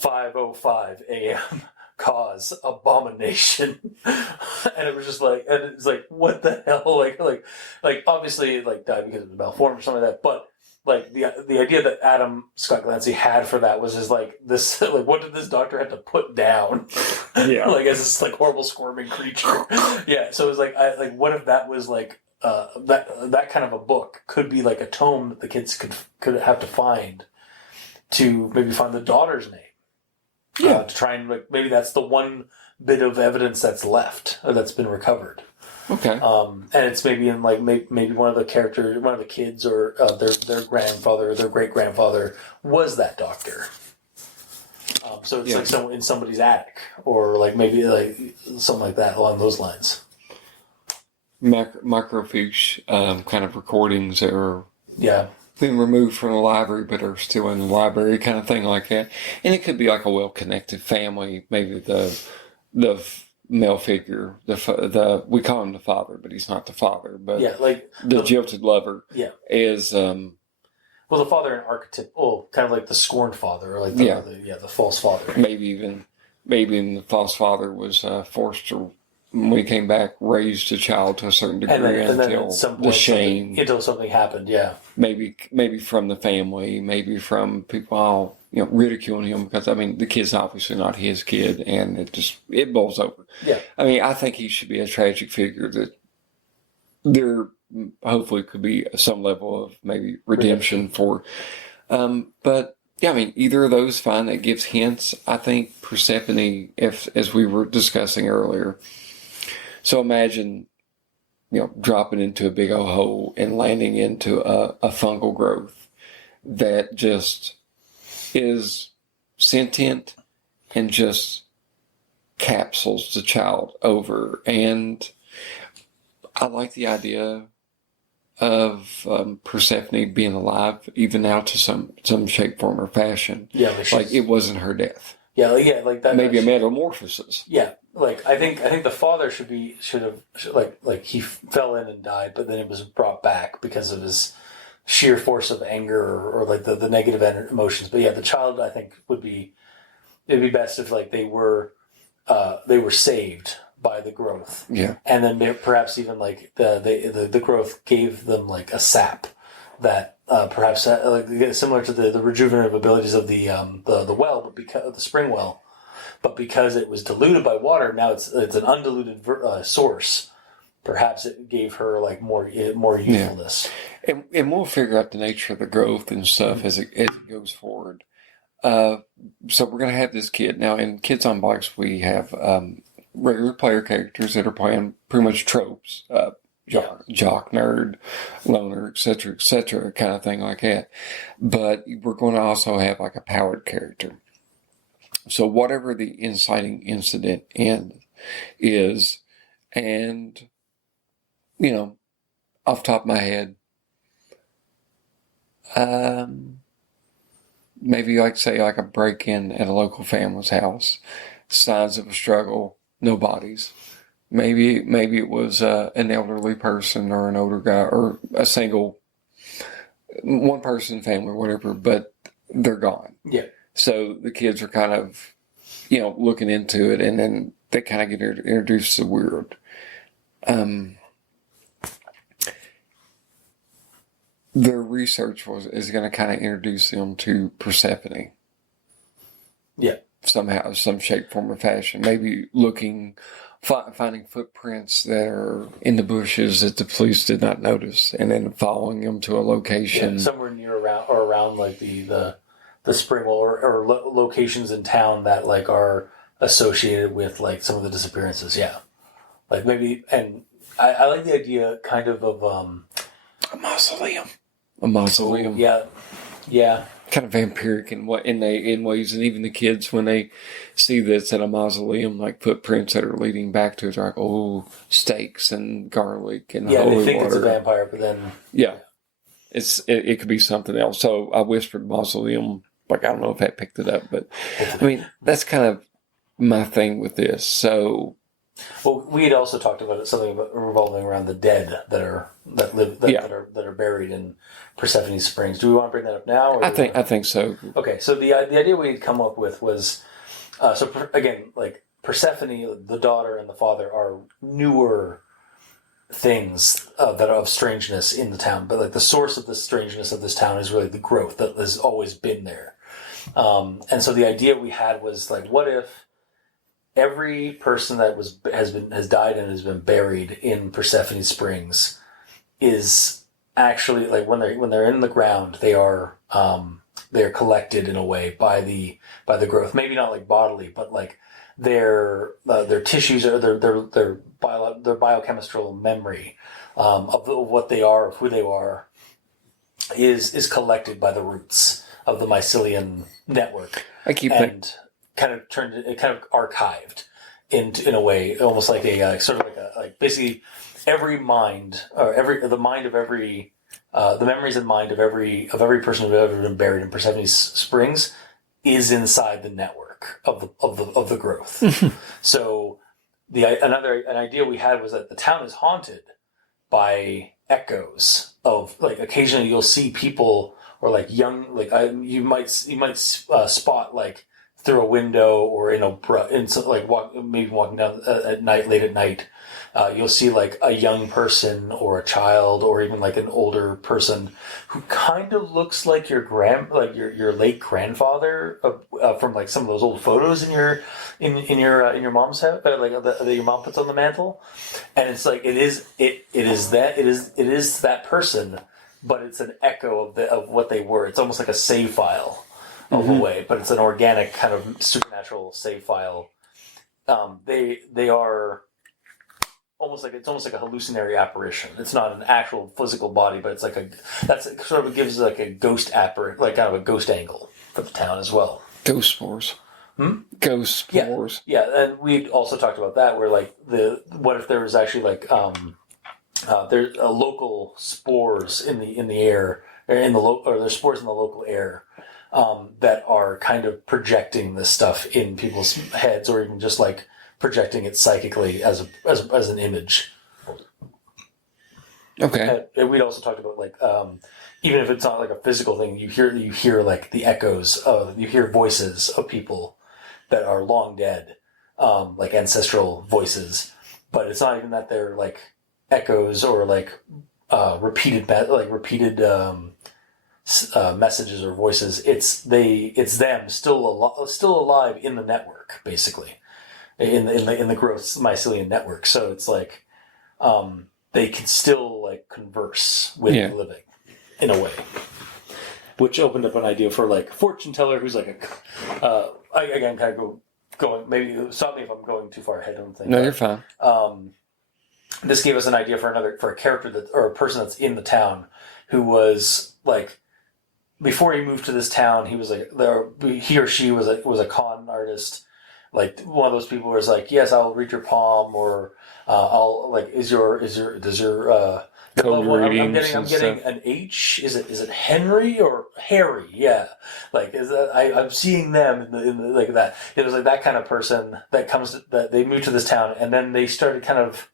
5:05 a.m. cause abomination. And it was just like, and it's like, what the hell? Like obviously like died because of the malformed or something like that. But like the idea that Adam Scott Glancy had for that was just like this, like what did this doctor have to put down? Yeah. Like as this like horrible squirming creature. Yeah. So it was like, what if that was like, that kind of a book could be like a tome that the kids could have to find to maybe find the daughter's name. Yeah. To try and like maybe that's the one bit of evidence that's left or that's been recovered. Okay. And it's maybe in like maybe one of the kids or their grandfather or their great grandfather was that doctor. So it's like in somebody's attic or like maybe like something like that along those lines. Microfiche kind of recordings that are been removed from the library but are still in the library, kind of thing like that. And it could be like a well-connected family. Maybe the male figure, we call him the father, but he's not the father. But like the jilted lover is well, the father in archetype, kind of like the scorned father, or like the false father. Maybe even the false father was forced to, when he came back, raised a child to a certain degree until the shame. Until something happened, yeah. Maybe from the family, maybe from people all ridiculing him because the kid's obviously not his kid, and it bowls over. Yeah. I think he should be a tragic figure that there hopefully could be some level of maybe redemption for. But yeah, either of those fine. That gives hints. I think Persephone, as we were discussing earlier. So imagine, dropping into a big old hole and landing into a fungal growth that just is sentient and just capsules the child over. And I like the idea of Persephone being alive, even now to some shape, form, or fashion. Yeah, like it wasn't her death. Yeah, like that. Maybe a metamorphosis. Yeah, like I think the father should have he fell in and died, but then it was brought back because of his sheer force of anger or like the negative emotions. But yeah, the child I think it'd be best if like they were saved by the growth. Yeah, and then perhaps even like the growth gave them like a sap that. Perhaps similar to the rejuvenative abilities of the well, but because the spring well, but because it was diluted by water, now it's an undiluted source. Perhaps it gave her like more usefulness. Yeah. And we'll figure out the nature of the growth and stuff as it goes forward. So we're gonna have this kid now. In Kids on Bikes, we have regular player characters that are playing pretty much tropes. Jock, nerd, loner, etc., kind of thing like that. But we're going to also have like a powered character. So whatever the inciting incident is, and off the top of my head, maybe say like a break-in at a local family's house, signs of a struggle, no bodies. Maybe it was an elderly person or an older guy or a single one person family or whatever, but they're gone. Yeah. So the kids are kind of, looking into it, and then they kind of get introduced to weird. Their research is going to kind of introduce them to Persephone. Yeah. somehow, some shape, form, or fashion. Maybe finding footprints that are in the bushes that the police did not notice, and then following them to a location somewhere near around like the spring or locations in town that like are associated with like some of the disappearances. Yeah, like maybe, and I like the idea kind of a mausoleum. A mausoleum. Yeah. Kind of vampiric in ways, and even the kids, when they see this at a mausoleum, like footprints that are leading back to it, are like, steaks and garlic and holy they think water. it's a vampire, but then it could be something else. So I whispered mausoleum, like I don't know if that picked it up, but I mean that's kind of my thing with this. So, well, we had also talked about something about revolving around the dead that are buried in Persephone Springs. Do we want to bring that up now? Or I think so. Okay, so the idea we had come up with was again, like Persephone, the daughter and the father are newer things that are of strangeness in the town, but like the source of the strangeness of this town is really the growth that has always been there. And so the idea we had was like, what if every person that has died and has been buried in Persephone Springs is actually like when they're in the ground, they're collected in a way by the growth. Maybe not like bodily, but like their tissues or their biochemical memory of what they are, of who they are, is collected by the roots of the mycelium network. Kind of archived in a way, almost like a sort of like basically every mind or the memories and mind of every person who's ever been buried in Persephone Springs is inside the network of the growth. So an idea we had was that the town is haunted by echoes of like occasionally you'll see people or like young like you might spot like through a window or walking down at night, late at night, you'll see like a young person or a child or even like an older person who kind of looks like your late grandfather from like some of those old photos in your mom's house, that your mom puts on the mantle, and it's like it is that person, but it's an echo of what they were. It's almost like a save file. Of a way, but it's an organic kind of supernatural save file. They are almost like a hallucinatory apparition. It's not an actual physical body, but it's like it sort of gives like a ghost like kind of a ghost angle for the town as well. Ghost spores. Ghost spores. Yeah, and we also talked about that where like what if there was actually like there's local spores in the air or there's spores in the local air. That are kind of projecting this stuff in people's heads, or even just like projecting it psychically as an image. Okay. And we'd also talked about like even if it's not like a physical thing, you hear like the echoes you hear voices of people that are long dead, like ancestral voices, but it's not even that they're like echoes or like repeated messages or voices. It's them still alive in the network, basically, in the growth mycelium network. So it's like they can still like converse with the living in a way, which opened up an idea for like fortune teller who's like again kind of going maybe stop me if I'm going too far ahead on things. No, you're fine. This gave us an idea for a character or a person that's in the town who was like. Before he moved to this town, he was like he or she was a con artist, like one of those people who was like, yes, I'll read your palm, or I'll like does your code readings. I'm getting an H. Is it Henry or Harry? Yeah, like I'm seeing them in the like that. It was like that kind of person that they moved to this town, and then they started kind of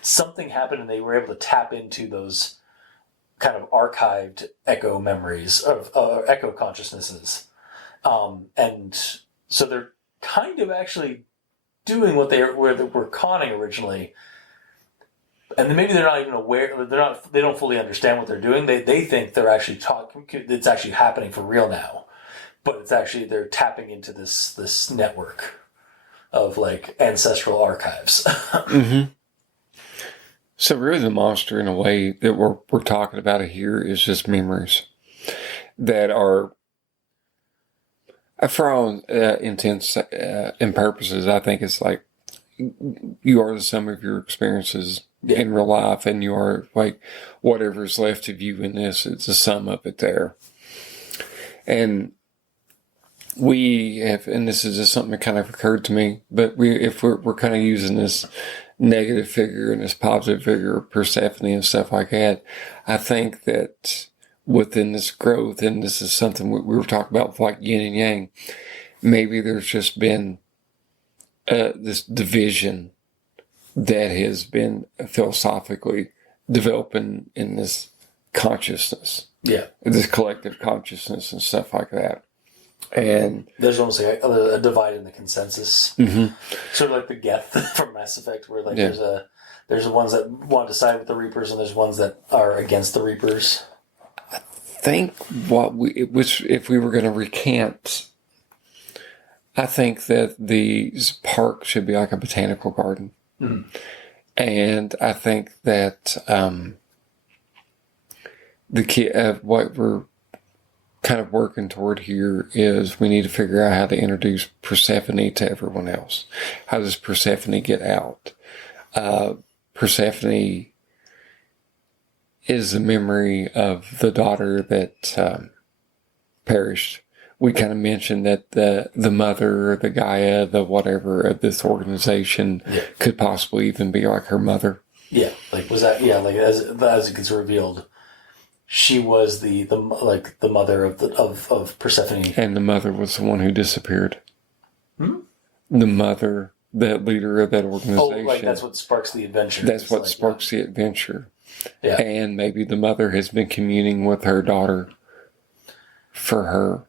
something happened, and they were able to tap into those kind of archived echo memories of echo consciousnesses, and so they're kind of actually doing what they were conning originally, and maybe they're not even aware. They don't fully understand what they're doing. They think they're actually talking. It's actually happening for real now, but it's actually they're tapping into this network of like ancestral archives. Mm-hmm. So really the monster in a way that we're talking about it here is just memories that are, for all intents and purposes, I think it's like you are the sum of your experiences in real life, and you are like whatever's left of you in this, it's a sum of it there. And we have, and this is just something that kind of occurred to me, but if we're kind of using this negative figure and this positive figure, Persephone and stuff like that, I think that within this growth, and this is something we were talking about with like yin and yang, maybe there's just been this division that has been philosophically developing in this consciousness. Yeah. This collective consciousness and stuff like that. And there's almost like a divide in the consensus. Mm-hmm. Sort of like the Geth from Mass Effect, where like there's the ones that want to side with the Reapers, and there's ones that are against the Reapers. I think if we were going to recant, I think that the park should be like a botanical garden. Mm-hmm. And I think that what we're kind of working toward here is we need to figure out how to introduce Persephone to everyone else. How does Persephone get out? Persephone is the memory of the daughter that perished. We kind of mentioned that the mother, the Gaia, the whatever of this organization could possibly even be like her mother. Yeah, like was that? Yeah, like as it gets revealed, she was the mother of Persephone, and the mother was the one who disappeared. Hmm? The mother, the leader of that organization. Oh, like that's what sparks the adventure. That's what sparks the adventure. Yeah, and maybe the mother has been communing with her daughter for her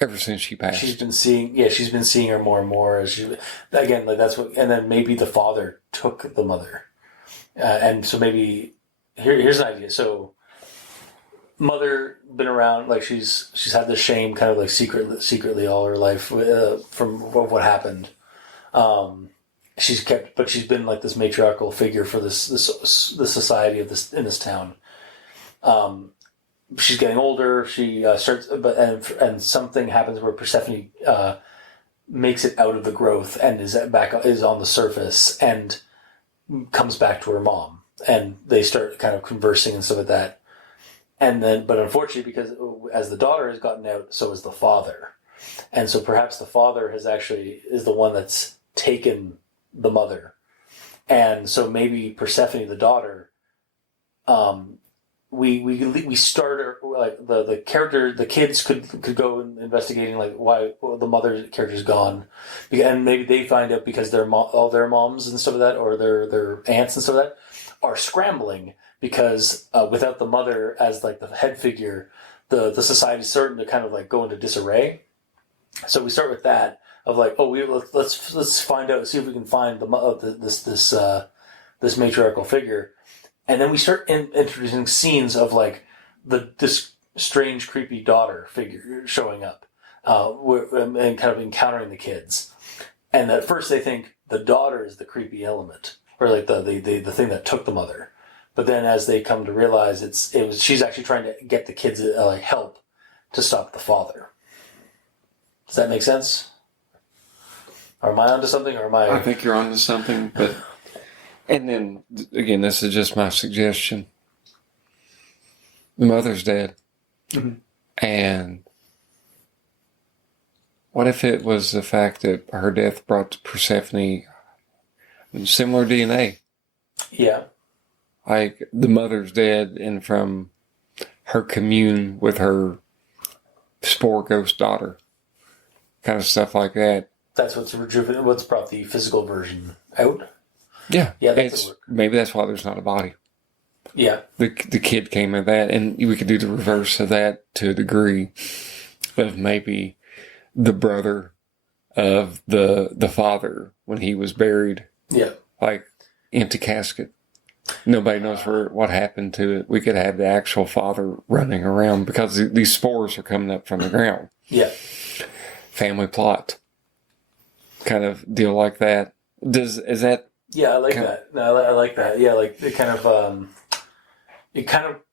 ever since she passed. She's been seeing her more and more as she, again, like that's what, and then maybe the father took the mother, and so maybe here's an idea. So, mother been around, like she's had the shame kind of like secretly all her life from what happened. She's been like this matriarchal figure for this society of this in this town. She's getting older. She starts, and something happens where Persephone makes it out of the growth and is on the surface and comes back to her mom, and they start kind of conversing and stuff like that. And then, but unfortunately, because as the daughter has gotten out, so is the father, and so perhaps the father is the one that's taken the mother, and so maybe Persephone, the daughter, we start her, like the character, the kids could go investigating like why the mother character's gone, and maybe they find out because all their moms and stuff like that, or their aunts and stuff like that, are scrambling because without the mother as like the head figure, the society's starting to kind of like go into disarray. So we start with that of like, let's find out, see if we can find this matriarchal figure. And then we start introducing scenes of like this strange, creepy daughter figure showing up, and kind of encountering the kids. And at first they think the daughter is the creepy element, or like the thing that took the mother. But then as they come to realize she's actually trying to get the kids like help to stop the father. Does that make sense? Or am I onto something? Or am I? I think you're onto something, but. And then, again, this is just my suggestion. The mother's dead. Mm-hmm. And what if it was the fact that her death brought to Persephone similar DNA? Yeah. Like, the mother's dead, and from her commune with her spore ghost daughter. Kind of stuff like that. That's what's brought the physical version out? Yeah, that maybe that's why there's not a body. Yeah, the kid came of that, and we could do the reverse of that to a degree, of maybe the brother of the father when he was buried, yeah, like empty casket. Nobody knows what happened to it. We could have the actual father running around because these spores are coming up from the ground. Yeah. Family plot. Kind of deal like that. Is that? Yeah, I like that. No, I like that. Yeah, like it kind of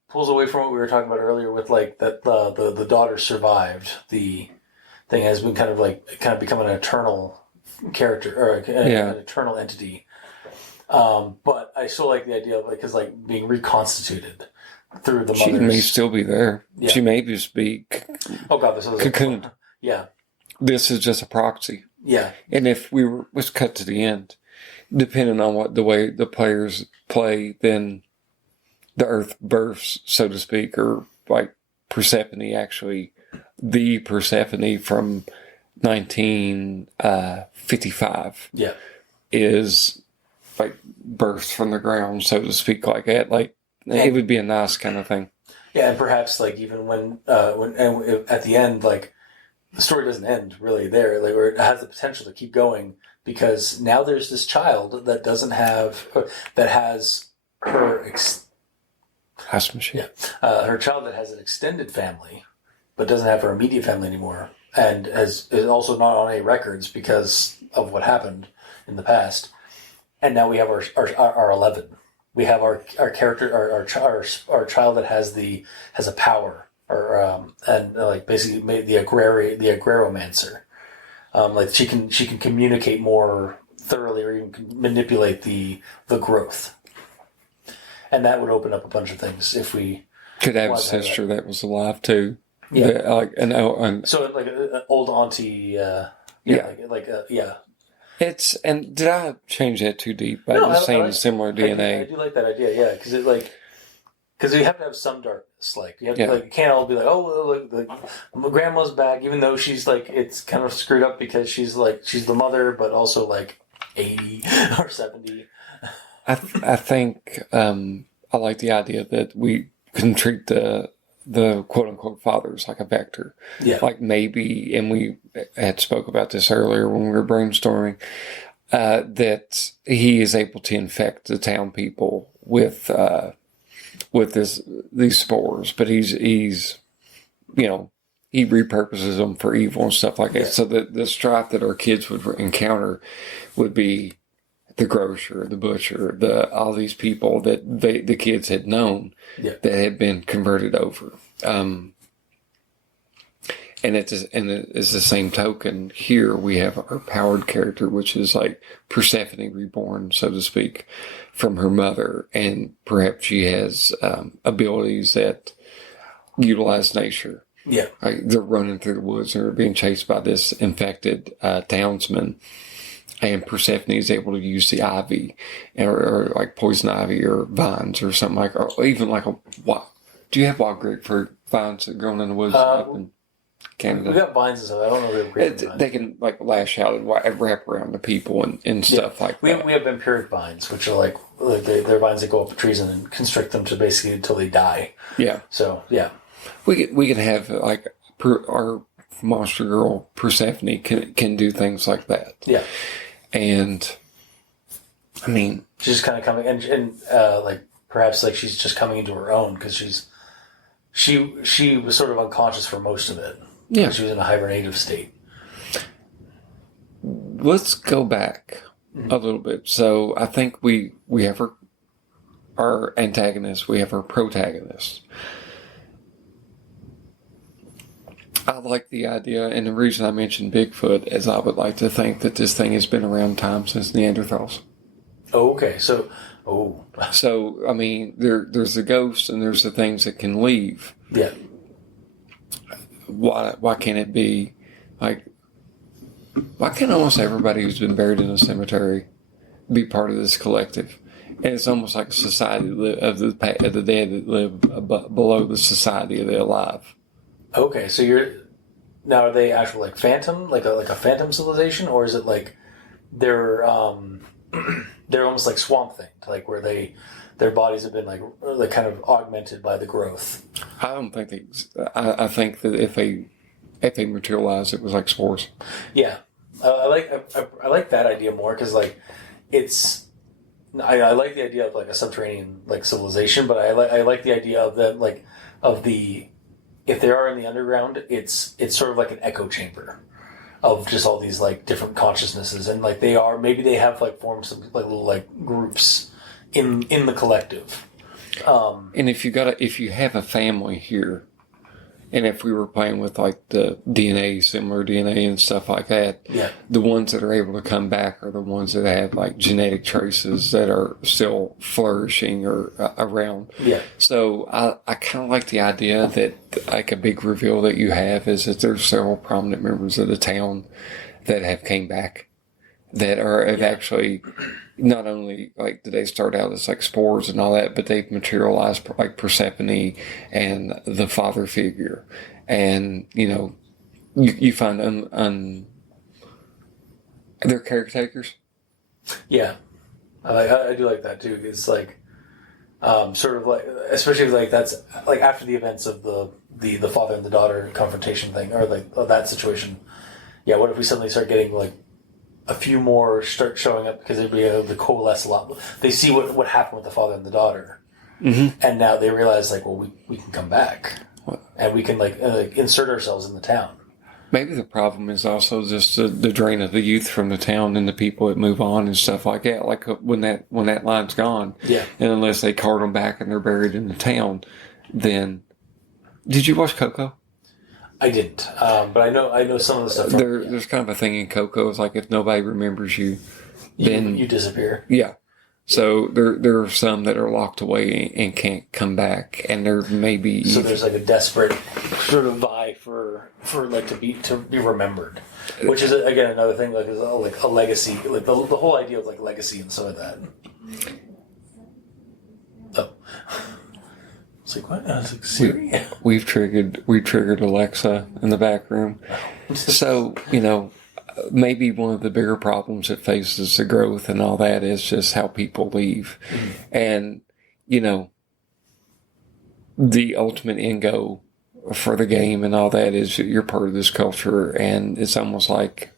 pulls away from what we were talking about earlier with like that the daughter survived. The thing has been kind of become an eternal character or an eternal entity. But I still like the idea of because being reconstituted through the mother's. She may still be there. Yeah. She may just be. Oh God, this is cocooned. Yeah. This is just a proxy. Yeah. And if was cut to the end, depending on the way the players play, then the Earth births, so to speak, or like Persephone, actually, the Persephone from 1955. Yeah. Is like birthed from the ground, so to speak, like that. Like it would be a nice kind of thing. Yeah, and perhaps even when at the end, the story doesn't end really there, where it has the potential to keep going because now there's this child that doesn't have that has her her child that has an extended family, but doesn't have her immediate family anymore, and is also not on any records because of what happened in the past. And now we have our 11. We have our character, our child that has a power, and basically made the agromancer. She can communicate more thoroughly, or even manipulate the growth. And that would open up a bunch of things if we could have a sister that was alive too. Yeah, so an old auntie. Yeah. And did I change that too deep by just saying similar DNA? I do like that idea, yeah, because you have to have some darkness, you have to, it can't all be my grandma's back, even though she's it's kind of screwed up because she's the mother, but also 80 or 70. I think I like the idea that we can treat the quote unquote fathers like a vector. Yeah. Maybe, and we had spoke about this earlier when we were brainstorming, that he is able to infect the town people with these spores, but he's he repurposes them for evil and stuff like that. So the strife that our kids would encounter would be the grocer, the butcher, all these people that the kids had known that had been converted over. And it's the same token. Here we have our powered character, which is Persephone reborn, so to speak, from her mother, and perhaps she has abilities that utilize nature. Yeah, they're running through the woods and they're being chased by this infected townsman. And Persephone is able to use the ivy, or poison ivy, or vines, or something or even do you have wild grapefruit vines that grow in the woods up in Canada? We got vines and stuff. I don't know if we have grapefruit vines. They can lash out and wrap around the people and stuff that. We have empiric vines, which are they're vines that go up the trees and then constrict them to basically until they die. Yeah. So yeah, we can have our monster girl Persephone can do things like that. Yeah. And I mean, she's just kind of coming, and perhaps she's just coming into her own because she was sort of unconscious for most of it. Yeah, she was in a hibernative state. Let's go back a little bit. So I think we have our antagonist, we have our protagonist. I like the idea, and the reason I mentioned Bigfoot is I would like to think that this thing has been around time since Neanderthals. Oh, okay. So, I mean, there's the ghosts and there's the things that can leave. Yeah. Why can't it be why can't almost everybody who's been buried in a cemetery be part of this collective? And it's almost like a society of the dead that live below the society of the alive. Okay, so are they actual phantom, like a phantom civilization, or is it they're they're almost like Swamp Thing, where their bodies have been kind of augmented by the growth? I don't think I think that if they materialize, it was like spores. Yeah, I like that idea more because it's I like the idea of like a subterranean like civilization, but I like the idea of that like of the if they are in the underground, it's sort of like an echo chamber of just all these like different consciousnesses, and like maybe they have like formed some like little like groups in the collective. And if you have a family here, and if we were playing with like the DNA, similar DNA and stuff like that, the ones that are able to come back are the ones that have like genetic traces that are still flourishing or around. Yeah. So I kind of like the idea that like a big reveal that you have is that there's several prominent members of the town that have came back, that have actually not only like did they start out as like spores and all that, but they've materialized like Persephone and the father figure, and you find they're caretakers. Yeah, I do like that too. It's like sort of like, especially like that's like after the events of the father and the daughter confrontation thing, or like that situation. Yeah, what if we suddenly start getting like a few more start showing up because they'd be able to coalesce a lot. They see what happened with the father and the daughter, and now they realize like, well, we can come back, and we can like insert ourselves in the town. Maybe the problem is also just the drain of the youth from the town and the people that move on and stuff like that. Like when that line's gone, and unless they cart them back and they're buried in the town, then did you watch Coco? I didn't, but I know some of the stuff. There's kind of a thing in Coco. It's like if nobody remembers you, then you disappear. Yeah. So there are some that are locked away and can't come back, and there may be. So there's like a desperate sort of vie for like to be remembered, which is again another thing like a legacy, like the whole idea of like legacy and some of that. Oh. It's like, what? I was like, Siri? We've triggered Alexa in the back room. So, maybe one of the bigger problems that faces the growth and all that is just how people leave. And, the ultimate end goal for the game and all that is you're part of this culture, and it's almost like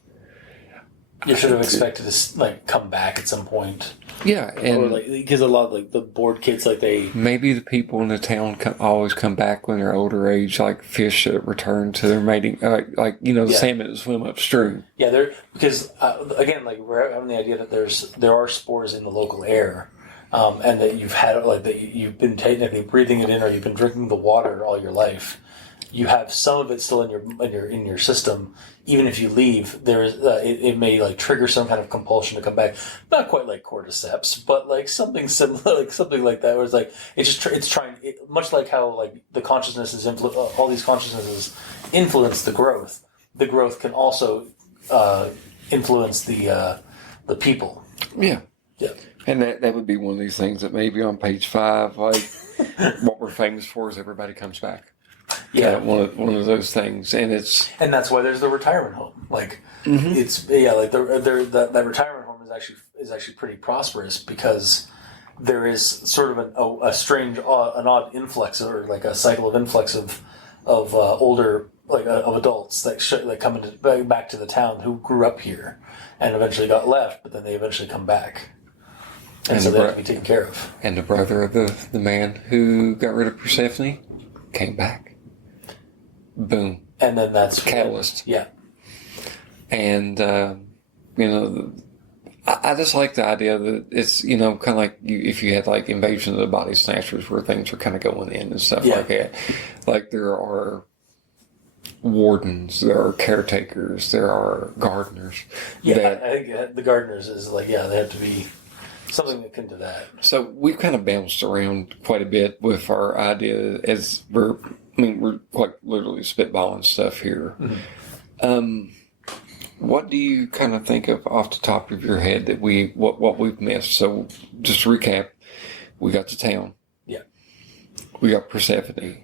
you should have expected to like come back at some point. Yeah, and because a lot of like the bored kids, like they maybe the people in the town always come back when they're older age, like fish that return to their mating, the salmon that swim upstream. Yeah, they're because again, like we're having the idea that there are spores in the local air, and that you've had like that you've been technically breathing it in, or you've been drinking the water all your life. You have some of it still in your system. Even if you leave, there is it may like trigger some kind of compulsion to come back. Not quite like cordyceps, but like something similar, like something like that. Where it's like it's trying, much like how like the consciousness is all these consciousnesses influence the growth. The growth can also influence the people. Yeah. Yeah. And that would be one of these things that maybe on page 5, like what we're famous for is everybody comes back. Yeah, one of those things, and that's why there's the retirement home. Like it's like that retirement home is actually pretty prosperous because there is sort of a strange, an odd influx or like a cycle of influx of older of adults that come back to the town who grew up here and eventually got left, but then they eventually come back, and so they have to be taken care of. And the brother of the man who got rid of Persephone came back. Boom. And then that's catalyst. Yeah. And I just like the idea that it's kind of like if you had like Invasion of the Body Snatchers where things are kind of going in and stuff like that. Like there are wardens, there are caretakers, there are gardeners. Yeah, I think the gardeners is like they have to be something akin to that. So we've kind of bounced around quite a bit with our idea as we're quite literally spitballing stuff here. What do you kind of think of off the top of your head that what we've missed? So just to recap, we got the town. Yeah. We got Persephone.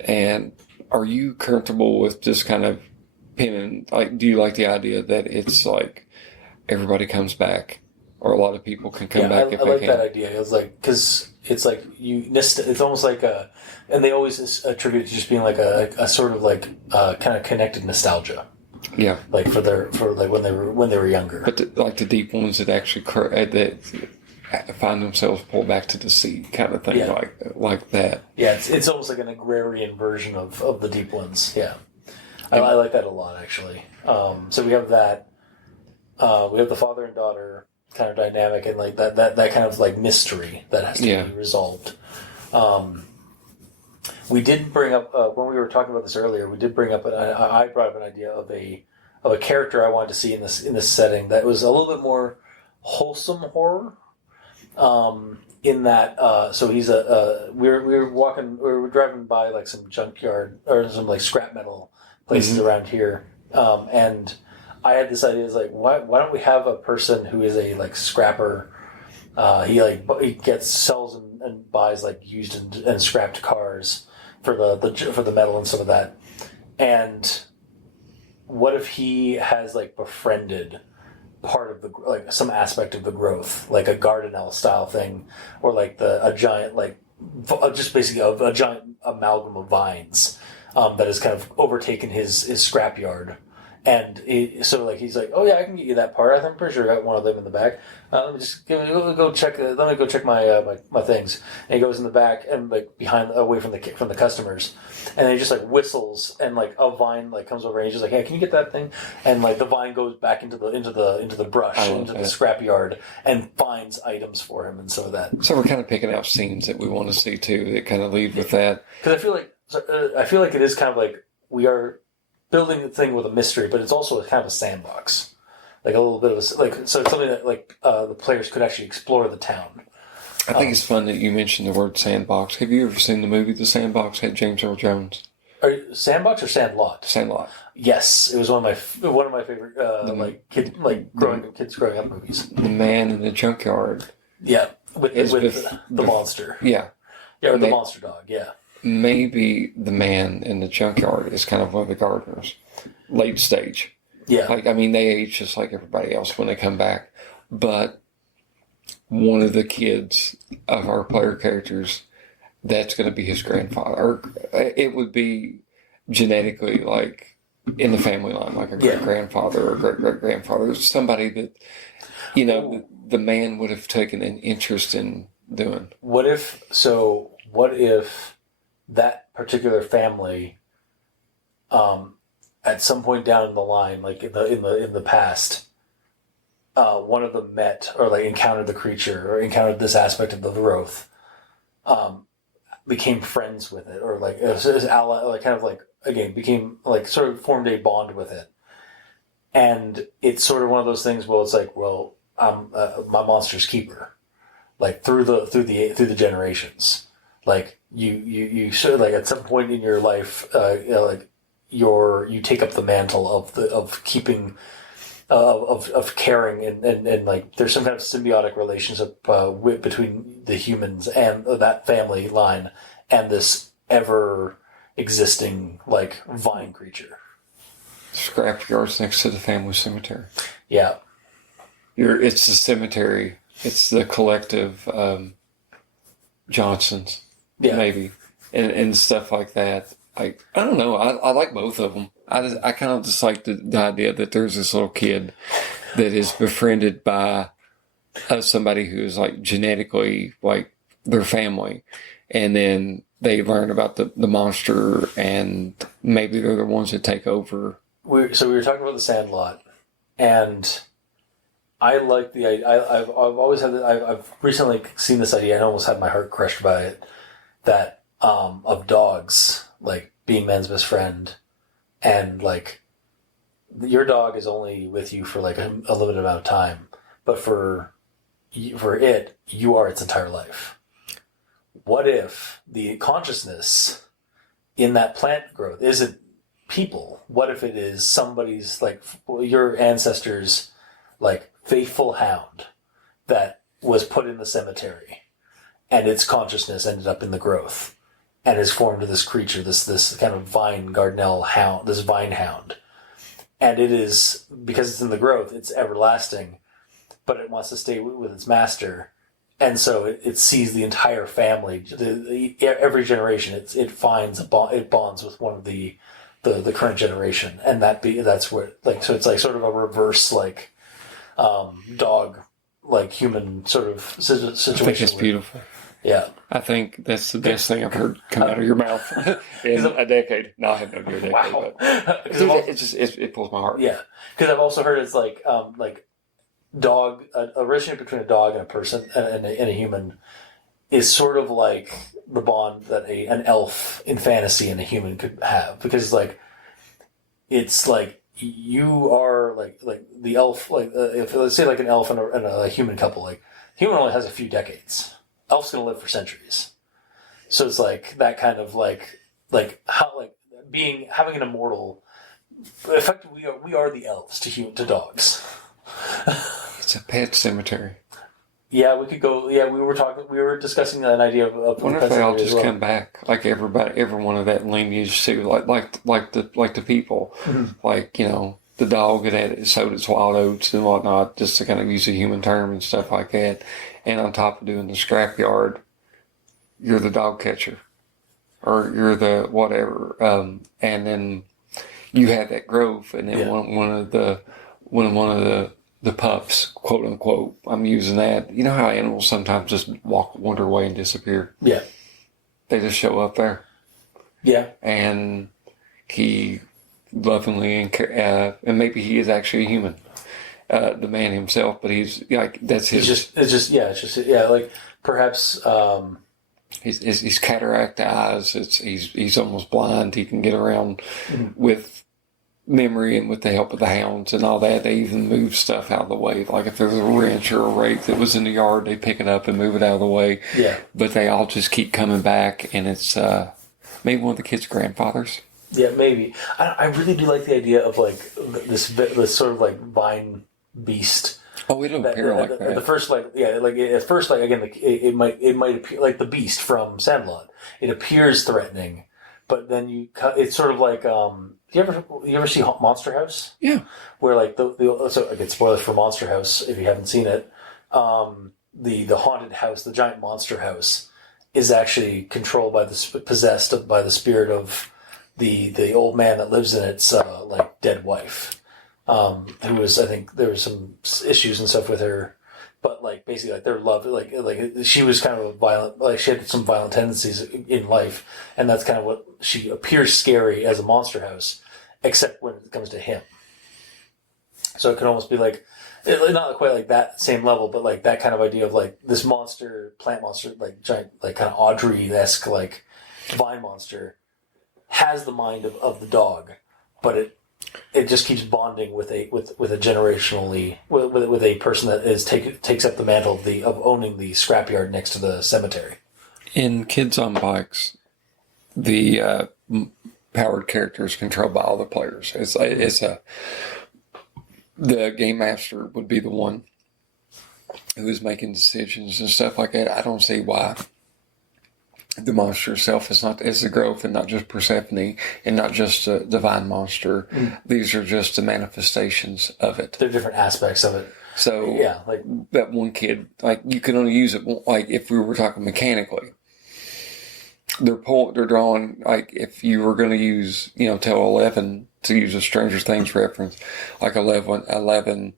And are you comfortable with just kind of pinning, like, do you like the idea that it's like everybody comes back or a lot of people can come back if they can? I like that idea. It was like, because it's like it's almost like and they always attribute it to just being like a sort of like kind of connected nostalgia. Yeah, like for when they were younger. But the deep ones that actually find themselves pulled back to the sea, kind of thing, Yeah. like that. Yeah, it's almost like an agrarian version of the Deep Ones. Yeah, I like that a lot, actually. So we have that. We have the father and daughter kind of dynamic, and like that kind of like mystery that has to be resolved. We did bring up when we were talking about this earlier. We did bring up I brought up an idea of a character I wanted to see in this setting that was a little bit more wholesome horror. In that, so he's we were driving by like some junkyard or some like scrap metal places around here, and I had this idea. It's like, why don't we have a person who is a like scrapper? He sells and buys like used and scrapped cars for the metal and some of that. And what if he has like befriended part of the like some aspect of the growth, like a Gardenelle style thing, or like a giant like just basically a giant amalgam of vines that has kind of overtaken his scrapyard. And so like he's like, oh yeah, I can get you that part. I'm pretty sure I got one of them in the back. Let me just go check. Let me go check my things. And he goes in the back and like away from the customers, and then he just like whistles and like a vine like comes over and he's just like, hey, can you get that thing? And like the vine goes back into the brush into the scrapyard and finds items for him and some of that. So we're kind of picking out scenes that we want to see too that kind of lead with that. Because I feel like it is kind of like we are building the thing with a mystery, but it's also kind of a sandbox, like a little bit of so it's something that like the players could actually explore the town. I think it's fun that you mentioned the word sandbox. Have you ever seen the movie The Sandbox? Had James Earl Jones. Sandbox or Sandlot? Sandlot. Yes, it was one of my favorite kids growing up movies. The man in the junkyard. Yeah, with the monster. Yeah, with the monster dog. Yeah. Maybe the man in the junkyard is kind of one of the gardeners, late stage. Yeah. Like, I mean, they age just like everybody else when they come back. But one of the kids of our player characters, that's going to be his grandfather. Or it would be genetically like in the family line, like a great-grandfather or great-great-grandfather. Somebody that, the man would have taken an interest in doing. What if that particular family, at some point down the line, like in the past, one of them met or like encountered the creature or encountered this aspect of the growth, became friends with it, or like as ally, like kind of like again became like sort of formed a bond with it, and it's sort of one of those things. Well, it's like, well, I'm my monster's keeper, like through the generations. Like you sort of like at some point in your life, like you take up the mantle of keeping, of caring and like there's some kind of symbiotic relationship between the humans and that family line and this ever existing like vine creature. Scrapyard's next to the family cemetery. Yeah, it's the cemetery. It's the collective Johnsons. Yeah. Maybe, and stuff like that. I don't know. I like both of them. I kind of just like the idea that there's this little kid that is befriended by somebody who is like genetically like their family, and then they learn about the monster, and maybe they're the ones that take over. So we were talking about the Sandlot, and I like the idea. I've always had. I've recently seen this idea and almost had my heart crushed by it. That of dogs like being man's best friend, and like your dog is only with you for like a limited amount of time, but for it, you are its entire life. What if the consciousness in that plant growth isn't people? What if it is somebody's like your ancestors' like faithful hound that was put in the cemetery? And its consciousness ended up in the growth, and has formed this creature, this kind of vine Gardenelle hound, this vine hound. And it is, because it's in the growth, it's everlasting, but it wants to stay with its master, and so it sees the entire family, every generation. It finds it bonds with one of the current generation, and that's where like so it's like sort of a reverse like dog like human sort of situation. I think it's beautiful. Yeah. I think that's the best thing I've heard come out of your mouth in a decade. No, I have no idea a decade. Wow. But it pulls my heart. Yeah, because I've also heard it's like dog a relationship between a dog and a person and a human is sort of like the bond that an elf in fantasy and a human could have, because like it's like you are like the elf, like if let's say like an elf and a human couple, like human only has a few decades, elf's gonna live for centuries, so it's like that kind of like how like having an immortal. Effectively, we are the elves to dogs. It's a pet cemetery. Yeah, we could go. Yeah, we were discussing an idea of. What if they all just come back, like every one of that lineage too, like the people, like the dog that had sowed its wild oats and whatnot, just to kind of use a human term and stuff like that. And on top of doing the scrapyard, you're the dog catcher, or you're the whatever, and then you have that growth, and then one of the pups, quote unquote, I'm using that. You know how animals sometimes just wander away and disappear? Yeah. They just show up there. Yeah. And he lovingly and maybe he is actually a human, the man himself, but he's like that's his. Like perhaps. He's cataract eyes. He's almost blind. He can get around with memory and with the help of the hounds and all that. They even move stuff out of the way. Like if there's a wrench or a rake that was in the yard, they pick it up and move it out of the way. Yeah. But they all just keep coming back, and it's maybe one of the kids' grandfathers. Yeah, maybe. I really do like the idea of like this sort of like vine beast. Oh, it'll appear like that. The first, at first, again, it might appear like the beast from Sandlot. It appears threatening, but then it's sort of like, you ever see Monster House? Yeah. Where like so again, spoilers for Monster House if you haven't seen it. The haunted house, the giant monster house, is actually controlled by possessed by the spirit of the old man that lives in its like dead wife. Who was, I think there was some issues and stuff with her, but like basically like their love, like she was kind of a violent, like she had some violent tendencies in life, and that's kind of what she appears scary as a monster house, except when it comes to him. So it can almost be like, not quite like that same level, but like that kind of idea of like this plant monster, like giant, like kind of Audrey-esque, like vine monster, has the mind of the dog, but it just keeps bonding with a generationally with a person that takes up the mantle of owning the scrapyard next to the cemetery. In Kids on Bikes, the powered character is controlled by all the players. The game master would be the one who is making decisions and stuff like that. I don't see why the monster itself is the growth, and not just Persephone, and not just a divine monster. These are just the manifestations of it. They're different aspects of it. So yeah, like that one kid, like you can only use it like if we were talking mechanically. They're drawing, like if you were going to use, tell 11 to use a Stranger Things reference, like 11,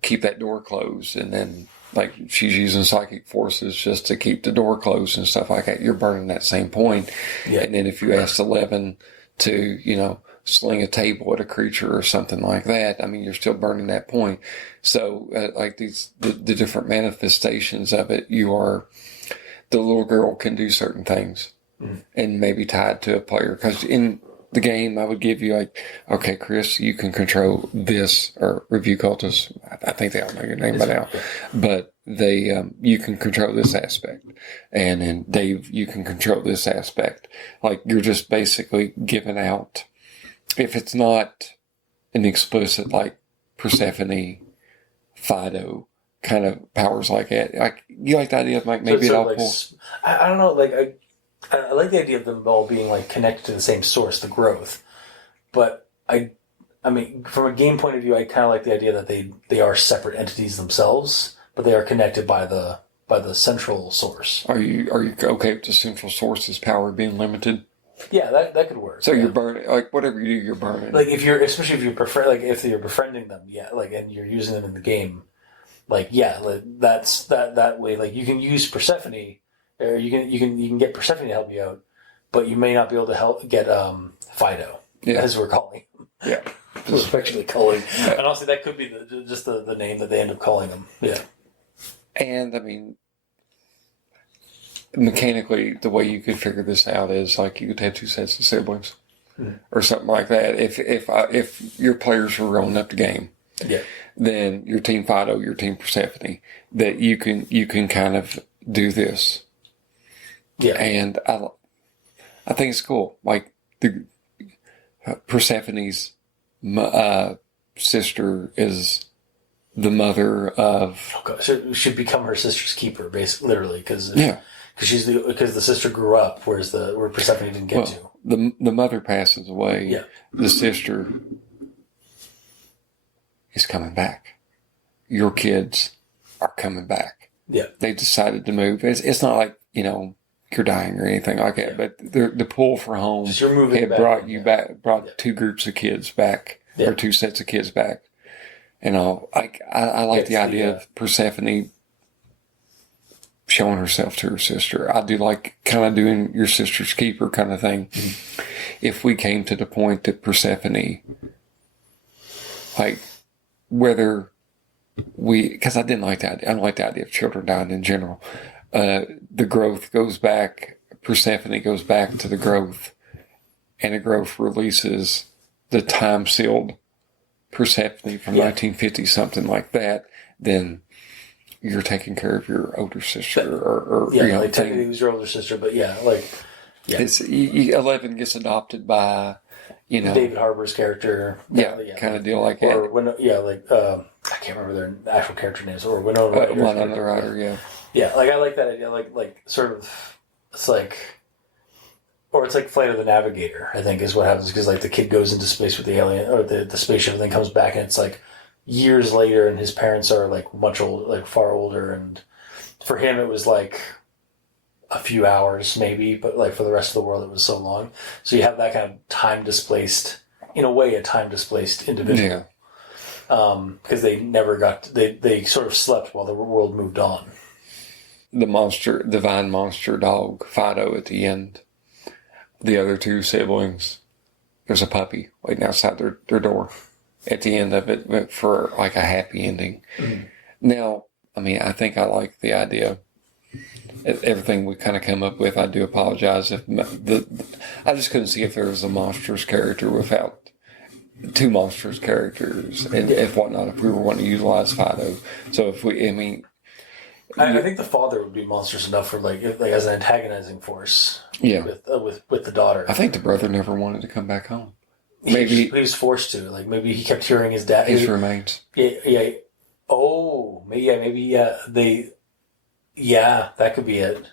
keep that door closed, and then like she's using psychic forces just to keep the door closed and stuff like that. You're burning that same point. Yeah. And then if you ask 11 to, sling a table at a creature or something like that, I mean, you're still burning that point. So like the different manifestations of it, the little girl can do certain things and maybe tied to a player. Because in the game, I would give you like, okay, Chris, you can control this, or Review Cultist. I think they all know your name by now, but you can control this aspect, and then Dave, you can control this aspect. Like you're just basically giving out. If it's not an explicit like Persephone, Fido kind of powers like that, like you like the idea of like maybe so I don't know, like I like the idea of them all being like connected to the same source, the growth. But I mean, from a game point of view, I kind of like the idea that they are separate entities themselves, but they are connected by the central source. Are you okay with the central source's power being limited? Yeah, that could work. So you're burning, like whatever you do, you're burning. Like especially if you're befriending them, yeah, like and you're using them in the game, like that's that way. Like you can use Persephone, or you can get Persephone to help you out, but you may not be able to get Fido, as we're calling him. Yeah. Just affectionately calling. And honestly, that could be the name that they end up calling him. Yeah. And I mean, mechanically, the way you could figure this out is like you could have two sets of siblings, or something like that. If your players were rolling up the game, then your team Fido, your team Persephone, that you can kind of do this. Yeah. And I think it's cool. Like the Persephone's sister is the mother of. Oh God, so should become her sister's keeper, basically, literally, because the sister grew up, where Persephone didn't get to. The mother passes away. Yeah. The sister is coming back. Your kids are coming back. Yeah. They decided to move. It's not like, you're dying or anything like that, but the pull for home had brought two groups of kids back, or two sets of kids back. And I like the idea of Persephone showing herself to her sister. I do like kind of doing your sister's keeper kind of thing. Mm-hmm. If we came to the point that Persephone, like, whether because I didn't like that. I don't like the idea of children dying in general. The growth goes back, Persephone goes back to the growth, and the growth releases the time-sealed Persephone from 1950, something like that, then you're taking care of your older sister. Or technically it was your older sister, but It's, 11 gets adopted by, David Harbour's character. Kind of deal like that. Or, I can't remember their actual character names, or Winona Ryder, Yeah, I like that idea, like sort of, it's like Flight of the Navigator, I think, is what happens, because, the kid goes into space with the alien, or the spaceship, and then comes back, and it's, years later, and his parents are, much older, far older, and for him, it was, a few hours, maybe, but, for the rest of the world, it was so long. So you have that kind of time-displaced, in a way, a time-displaced individual. Yeah. Because they never they sort of slept while the world moved on. The divine monster dog, Fido, at the end. The other two siblings, there's a puppy waiting outside their door at the end of it for a happy ending. Mm-hmm. Now, I think I like the idea. Everything we kind of come up with, I do apologize if I just couldn't see if there was a monstrous character without two monstrous characters and if whatnot, if we were wanting to utilize Fido. So if I think the father would be monstrous enough for as an antagonizing force. Yeah, with the daughter. I think the brother never wanted to come back home. Maybe he was forced to. Maybe he kept hearing his dad. His remains. Yeah. Oh, maybe they. Yeah, that could be it.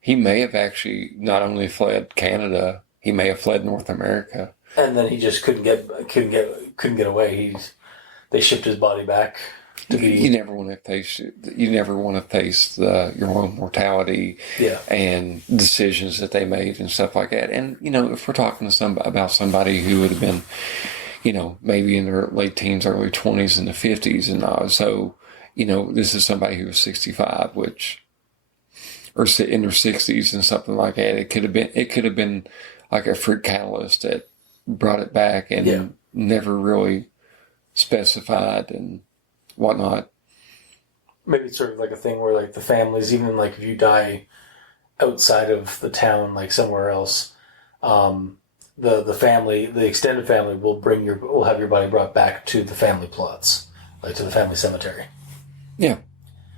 He may have actually not only fled Canada, he may have fled North America. And then he just couldn't get away. They shipped his body back. You never want to face. You never want to face your own mortality, and decisions that they made and stuff like that. And if we're talking to about somebody who would have been, maybe in their late teens, early 20s, in the 50s, and so this is somebody who was 65, or in their 60s and something like that. It could have been like a fruit catalyst that brought it back and never really specified and whatnot. Maybe it's sort of a thing where the families, even if you die outside of the town, somewhere else, the family, the extended family will have your body brought back to the family plots, to the family cemetery. Yeah,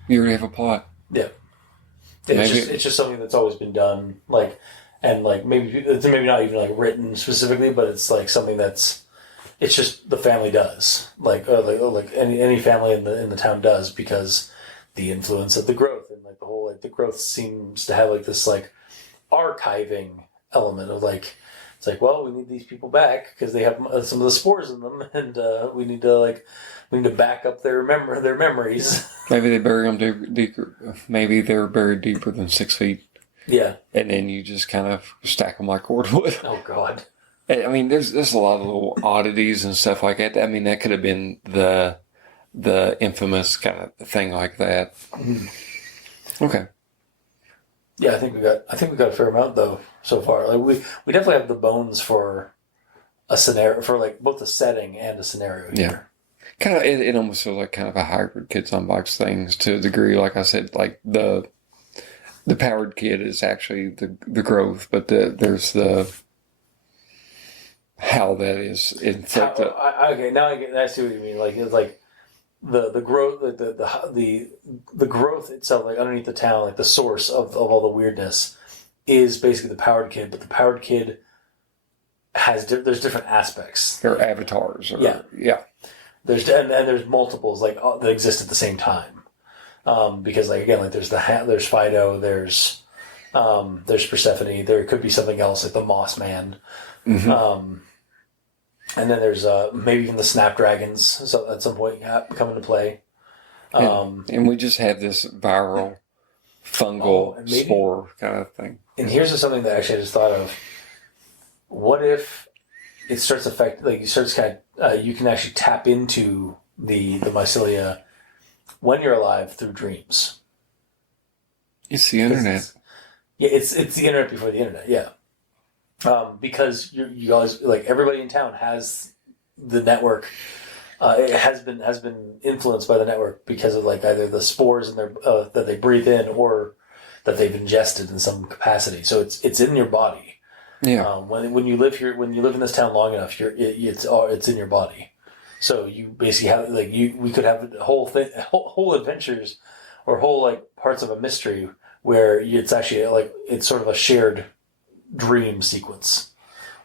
you already have a plot. Yeah, it's just something that's always been done, maybe it's maybe not even written specifically, but it's something that's. It's just the family does, any family in the town does, because the influence of the growth, and the whole the growth seems to have this archiving element of it's we need these people back because they have some of the spores in them, and we need to back up their memories. Maybe they bury them deeper. Maybe they're buried deeper than 6 feet. Yeah, and then you just kind of stack them like cordwood. Oh God. There's a lot of little oddities and stuff like that. That could have been the the infamous kind of thing like that. Okay. Yeah, I think we got a fair amount though so far. Like we definitely have the bones for a scenario, for like both a setting and a scenario here. Yeah. Kind of, it almost feels like kind of a hybrid Kids on Bikes things to a degree. Like I said, like the powered kid is actually the growth, but there's the how that is inflicted. Okay, now I see what you mean. Like it's like the growth, the growth itself, like underneath the town, like the source of all the weirdness is basically the powered kid, but the powered kid has there's different aspects. They're avatars. Yeah. There's multiples like that exist at the same time. Because like again, like there's Fido, there's Persephone, there could be something else like the Moss Man. Mm-hmm. And then there's maybe even the Snapdragons so at some point come into play. And we just have this viral fungal spore kind of thing. And here's something that actually I just thought of. What if it starts affecting, like you can actually tap into the mycelia when you're alive through dreams. It's the internet. It's the internet before the internet, yeah. Because you guys, like everybody in town has the network. It has been influenced by the network because of like either the spores in their that they breathe in or that they've ingested in some capacity. So it's in your body. Yeah. When you live here, when you live in this town long enough, it's in your body. So you basically have like we could have whole adventures, or whole like parts of a mystery where it's actually like it's sort of a shared dream sequence,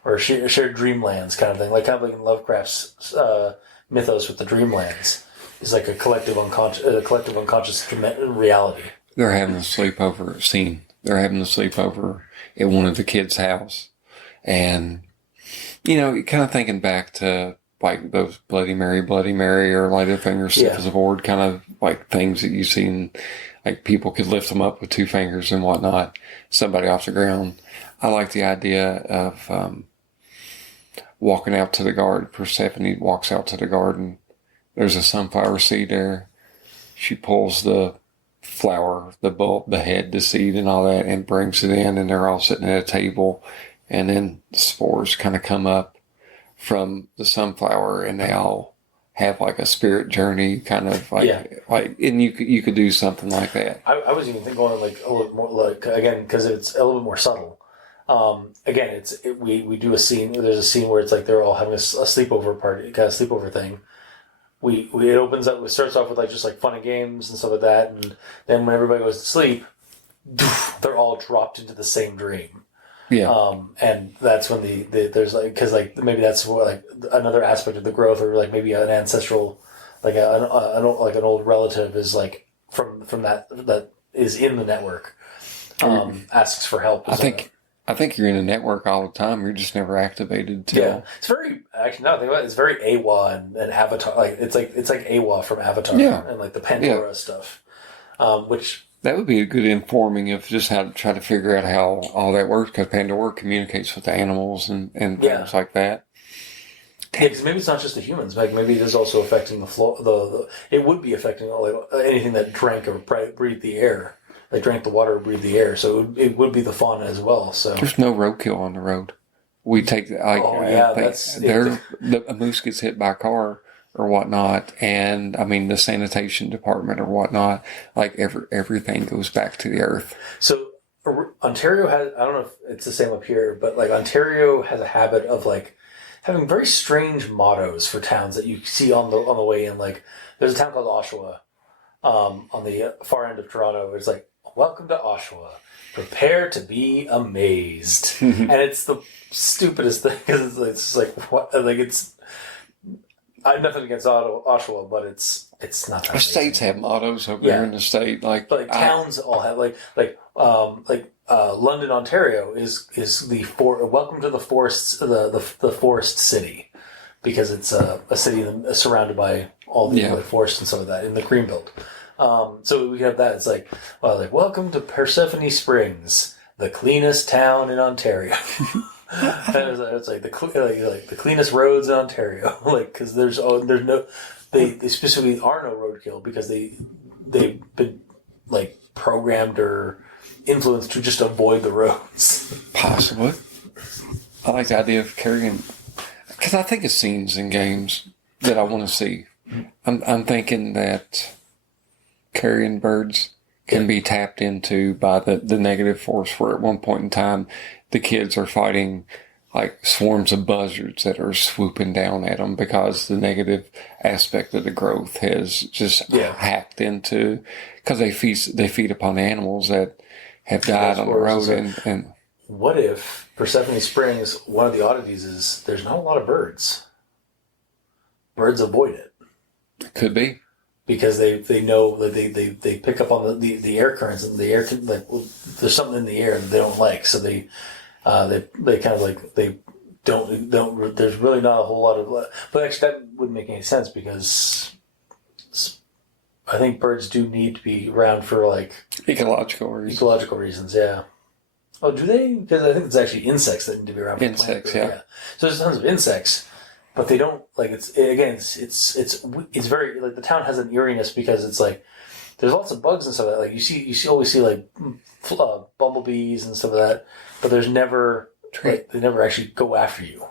or shared dreamlands kind of thing, like in Lovecraft's mythos with the dreamlands. Is like a collective unconscious reality. They're having a sleepover scene. They're having a sleepover at one of the kids' house. And, kind of thinking back to like those Bloody Mary, or Littlefinger, stiff as a board kind of like things that you've seen, like people could lift them up with 2 fingers and whatnot, somebody off the ground. I like the idea of walking out to the garden. Persephone walks out to the garden. There's a sunflower seed there. She pulls the flower, the bulb, the head, the seed and all that, and brings it in, and they're all sitting at a table, and then the spores kind of come up from the sunflower, and they all have like a spirit journey, kind of like and you could do something like that. I was even going like a little more like, again, because it's a little bit more subtle. Again, we do a scene. There's a scene where it's like they're all having a sleepover party, kind of sleepover thing. It opens up. It starts off with like just like fun and games and stuff like that, and then when everybody goes to sleep, they're all dropped into the same dream. Yeah. And that's when there's like, because like maybe that's what, like another aspect of the growth, or like maybe an ancestral, like an old relative is like from that is in the network, asks for help. I think you're in a network all the time. You're just never activated. It's very actually no. Think about it, it's very AWA and Avatar. Like it's like AWA from Avatar and like the Pandora stuff. Which that would be a good informing of just how to try to figure out how all that works, because Pandora communicates with the animals and things like that. Yeah, because maybe it's not just the humans. Like maybe it is also affecting the floor. It would be affecting anything that drank or breathed the air. They drank the water, breathed the air, so it would be the fauna as well. So there's no roadkill on the road. We take a moose gets hit by a car or whatnot, and I mean the sanitation department or whatnot. Like everything goes back to the earth. So Ontario has, I don't know if it's the same up here, but like Ontario has a habit of like having very strange mottos for towns that you see on the way in. Like there's a town called Oshawa on the far end of Toronto. It's like, welcome to Oshawa. Prepare to be amazed. And it's the stupidest thing, because it's just like, what? Like it's. I have nothing against Oshawa, but it's not that. Our states have mottos over there in the state, but like towns all have like London, Ontario is the welcome to the forests, the forest city, because it's a city surrounded by all the like forests and stuff like that in the Greenbelt. So we have that. It's like welcome to Persephone Springs, the cleanest town in Ontario. It's like the cleanest roads in Ontario, like because there's no they specifically are no roadkill because they've been like programmed or influenced to just avoid the roads. Possibly. I like the idea of carrying, because I think of scenes in games that I want to see. I'm thinking that carrion birds can be tapped into by the negative force, where at one point in time the kids are fighting like swarms of buzzards that are swooping down at them because the negative aspect of the growth has just hacked into, because they feed upon animals that have died on the road. And what if Persephone Springs, one of the oddities is there's not a lot of birds. Birds avoid it. Could be. Because they know that they pick up on the air currents, and the air there's something in the air that they don't like, so they kind of like they don't there's really not a whole lot of, but actually that wouldn't make any sense because I think birds do need to be around for like ecological reasons. Yeah. Oh, do they? Because I think it's actually insects that need to be around. For insects, yeah. So there's tons of insects. But they don't, like, it's very, like, the town has an eeriness because it's like there's lots of bugs and stuff like that. Like you always see like bumblebees and stuff like that, but there's never they never actually go after you.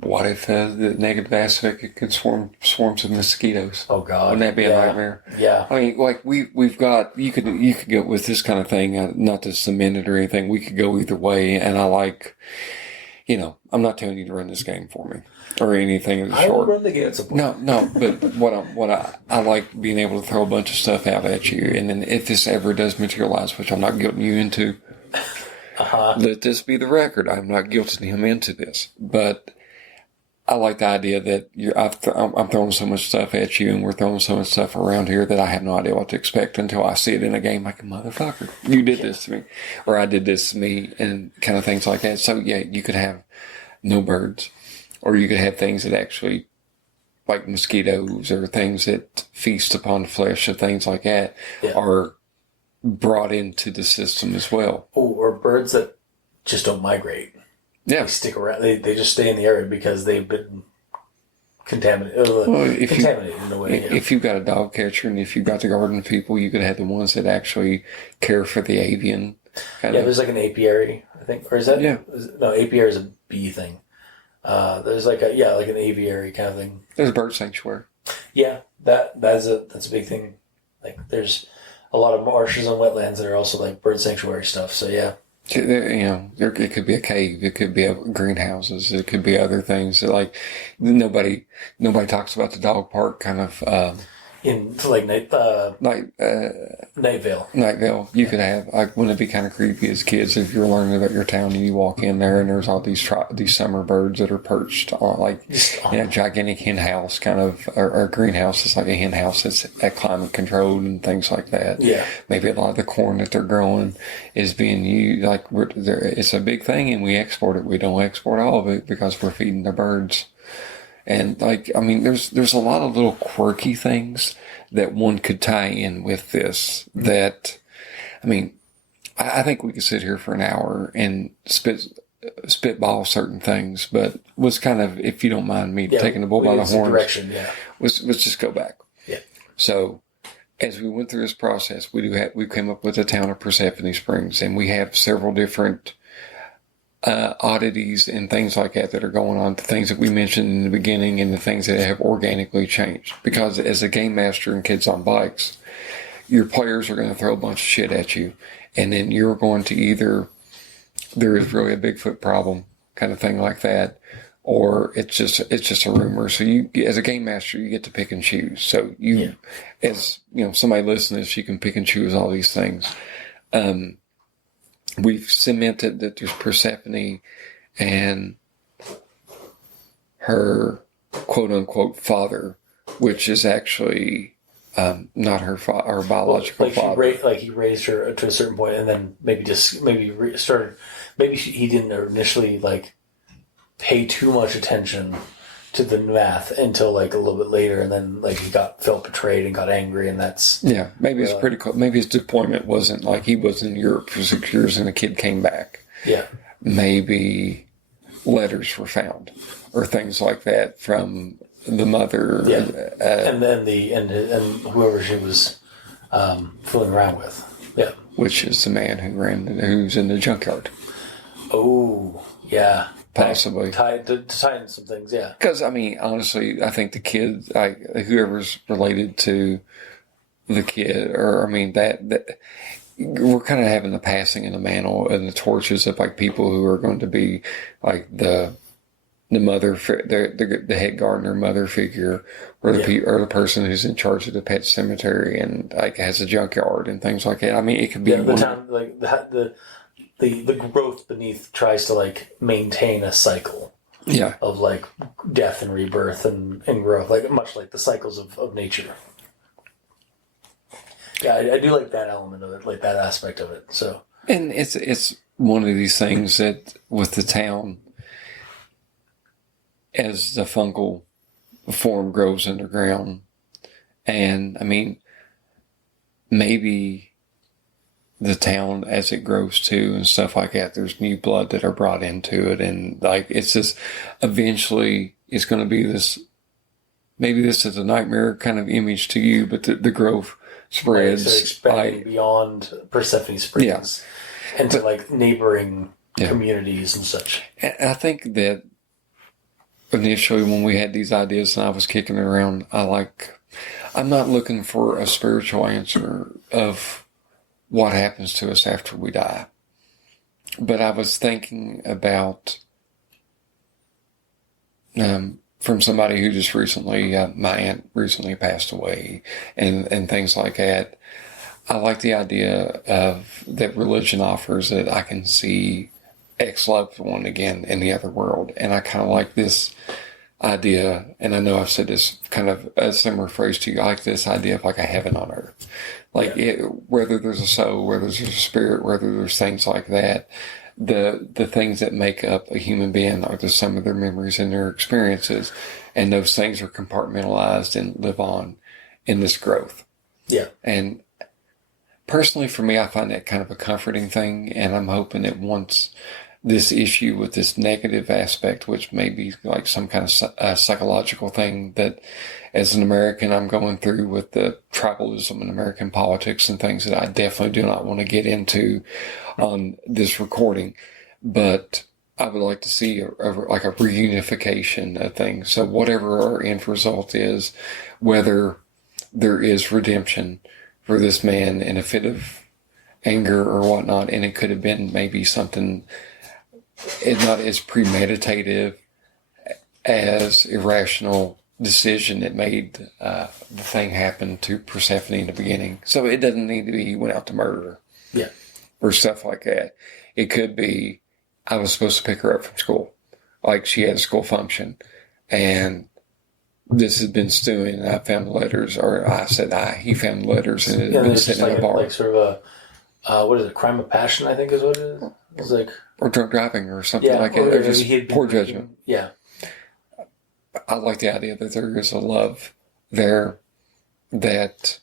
What if the negative aspect could swarms of mosquitoes? Oh God, wouldn't that be a nightmare? Yeah, I mean, like we've got you could go with this kind of thing, not to cement it or anything. We could go either way, and I like. I'm not telling you to run this game for me or anything in the short. I will run the game at some point. No, but what I like being able to throw a bunch of stuff out at you, and then if this ever does materialize, which I'm not guilting you into, let this be the record. I'm not guilting him into this, but I like the idea that I'm throwing so much stuff at you, and we're throwing so much stuff around here that I have no idea what to expect until I see it in a game. Like, motherfucker, you did this to me, or I did this to me, and kind of things like that. So yeah, you could have no birds, or you could have things that actually, like mosquitoes or things that feast upon the flesh of things like that, are brought into the system as well. Oh, or birds that just don't migrate. Yeah. They stick around. They just stay in the area because they've been contaminated. Contaminated in a way. If you've got a dog catcher and if you've got the garden people, you could have the ones that actually care for the avian. There's like an apiary, I think. Or is that? Yeah. No, apiary is a bee thing. There's like an aviary kind of thing. There's a bird sanctuary. Yeah, that's a big thing. Like there's a lot of marshes and wetlands that are also like bird sanctuary stuff. So yeah. It could be a cave. It could be greenhouses. It could be other things. Like nobody talks about the dog park kind of. Nightvale. You could have, like, wouldn't it be kind of creepy as kids if you're learning about your town and you walk in there and there's all these summer birds that are perched on gigantic hen house kind of, or greenhouse. It's like a hen house that's climate controlled and things like that. Yeah. Maybe a lot of the corn that they're growing is being used, like it's a big thing and we export it. We don't export all of it because we're feeding the birds. And there's a lot of little quirky things that one could tie in with this that, I think we could sit here for an hour and spitball certain things, but was kind of, if you don't mind me taking the bull by the horns, let's just go back. Yeah. So as we went through this process, we came up with the town of Persephone Springs, and we have several different oddities and things like that are going on, the things that we mentioned in the beginning and the things that have organically changed. Because as a game master in Kids on Bikes, your players are going to throw a bunch of shit at you, and then you're going to either, there is really a Bigfoot problem kind of thing like that, or it's just a rumor. So you, as a game master, you get to pick and choose. So as somebody listening to this, you can pick and choose all these things. We've cemented that there's Persephone and her quote-unquote father, whishe is actually not her biological father. He raised her to a certain point, and then he didn't initially pay too much attention to the math until a little bit later, and then he felt betrayed and got angry, and that's maybe it's pretty cool. Maybe his deployment wasn't he was in Europe for 6 years and the kid came back. Yeah, maybe letters were found or things like that from the mother. And then and whoever she was fooling around with. Yeah. Which is the man who's in the junkyard. Oh, yeah. Possibly. To tie in some things, yeah. Because, I mean, honestly, I think the kid, whoever's related to the kid, or, I mean, that we're kind of having the passing of the mantle and the torches of, like, people who are going to be, like, the mother, the head gardener mother figure, or the person who's in charge of the pet cemetery and, like, has a junkyard and things like that. I mean, it could be... Yeah, the town, like, the growth beneath tries to, like, maintain a cycle of, like, death and rebirth and growth, like, much like the cycles of nature. Yeah, I do like that element of it, like that aspect of it. So, and it's one of these things that with the town, as the fungal form grows underground, and I mean, maybe the town as it grows too and stuff like that, there's new blood that are brought into it, and like it's just eventually it's going to be this. Maybe this is a nightmare kind of image to you, but the growth spreads. Like, so expanding beyond Persephone Springs into like neighboring communities and such. And I think that initially when we had these ideas and I was kicking it around, I'm not looking for a spiritual answer of what happens to us after we die. But I was thinking about, from somebody who just recently, my aunt recently passed away and things like that. I like the idea of that religion offers that I can see ex-loved one again in the other world. And I kind of like this idea, and I know I've said this kind of a similar phrase to you, I like this idea of like a heaven on earth. Like whether there's a soul, whether there's a spirit, whether there's things like that, the things that make up a human being are the sum of their memories and their experiences, and those things are compartmentalized and live on in this growth. Yeah. And personally, for me, I find that kind of a comforting thing, and I'm hoping that once this issue with this negative aspect, which may be like some kind of psychological thing that as an American I'm going through with the tribalism in American politics and things that I definitely do not want to get into on this recording. But I would like to see like a reunification of things. So whatever our end result is, whether there is redemption for this man in a fit of anger or whatnot, and it could have been maybe something not as premeditative as irrational decision that made the thing happen to Persephone in the beginning. So it doesn't need to be he went out to murder her. Yeah. Or stuff like that. It could be I was supposed to pick her up from school. Like she had a school function. And this had been stewing, and I found the letters, or I said he found the letters, and it had been sitting in a bar. Like sort of a, what is it, crime of passion, I think is what it is. It's like, or drunk driving or something like that. Or just poor judgment. Yeah. I like the idea that there is a love there that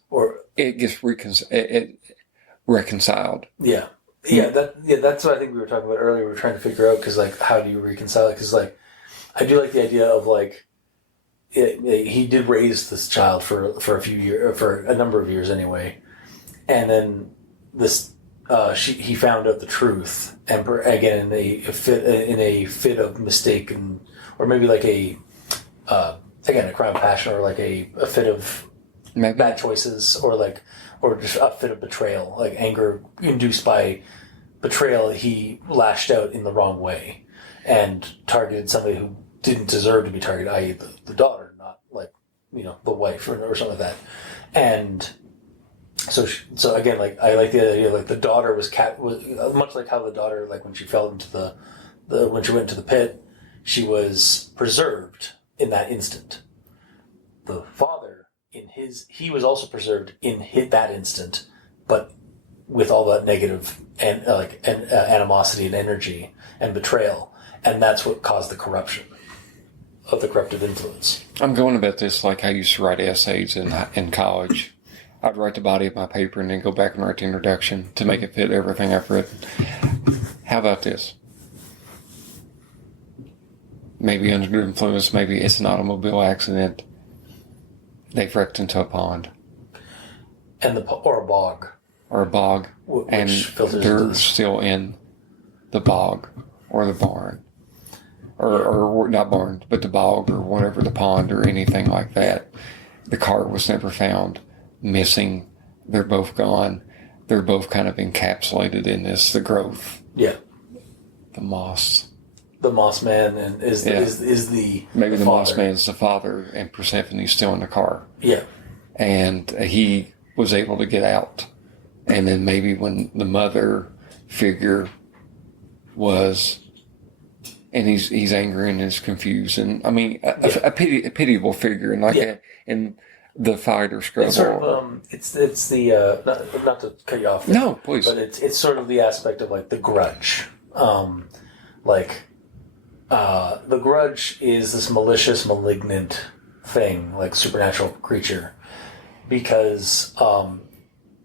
it gets reconciled. Yeah. Yeah, that's what I think we were talking about earlier. We were trying to figure out, because, like, how do you reconcile it? Because, like, I do like the idea of, like, he did raise this child for a few years, for a number of years anyway, and then he found out the truth, and again in a fit of mistake, or maybe like again a crime of passion, or like a fit of bad choices, or just a fit of betrayal, like anger induced by betrayal. He lashed out in the wrong way and targeted somebody who didn't deserve to be targeted, i.e. the daughter, not like, the wife or something like that. And so again, like, I like the idea, like the daughter was much like how the daughter, like when she fell into when she went into the pit, she was preserved in that instant. The father, he was also preserved in that instant, but with all that negative and animosity and energy and betrayal, and that's what caused the corruption of the corruptive influence. I'm going about this like I used to write essays in college. I'd write the body of my paper and then go back and write the introduction to make it fit everything I've written. How about this? maybe under influence, maybe it's an automobile accident. They've wrecked into a pond. Or a bog. Or a bog. Which and filters they're into still in the bog or the barn. Or not barn, but the bog or whatever, the pond or anything like that. The car was never found. Missing. They're both gone. They're both kind of encapsulated in this, the growth. Yeah. The moss. The moss man is the maybe the father. moss man's the father and Persephone's still in the car. Yeah. And he was able to get out. And then maybe when the mother figure was, and he's angry and is confused, and I mean a pitiable figure, and in the fighter struggle. It's sort of it's the not to cut you off. No, please. But it's sort of the aspect of like the grudge. The grudge is this malicious, malignant thing, like supernatural creature, because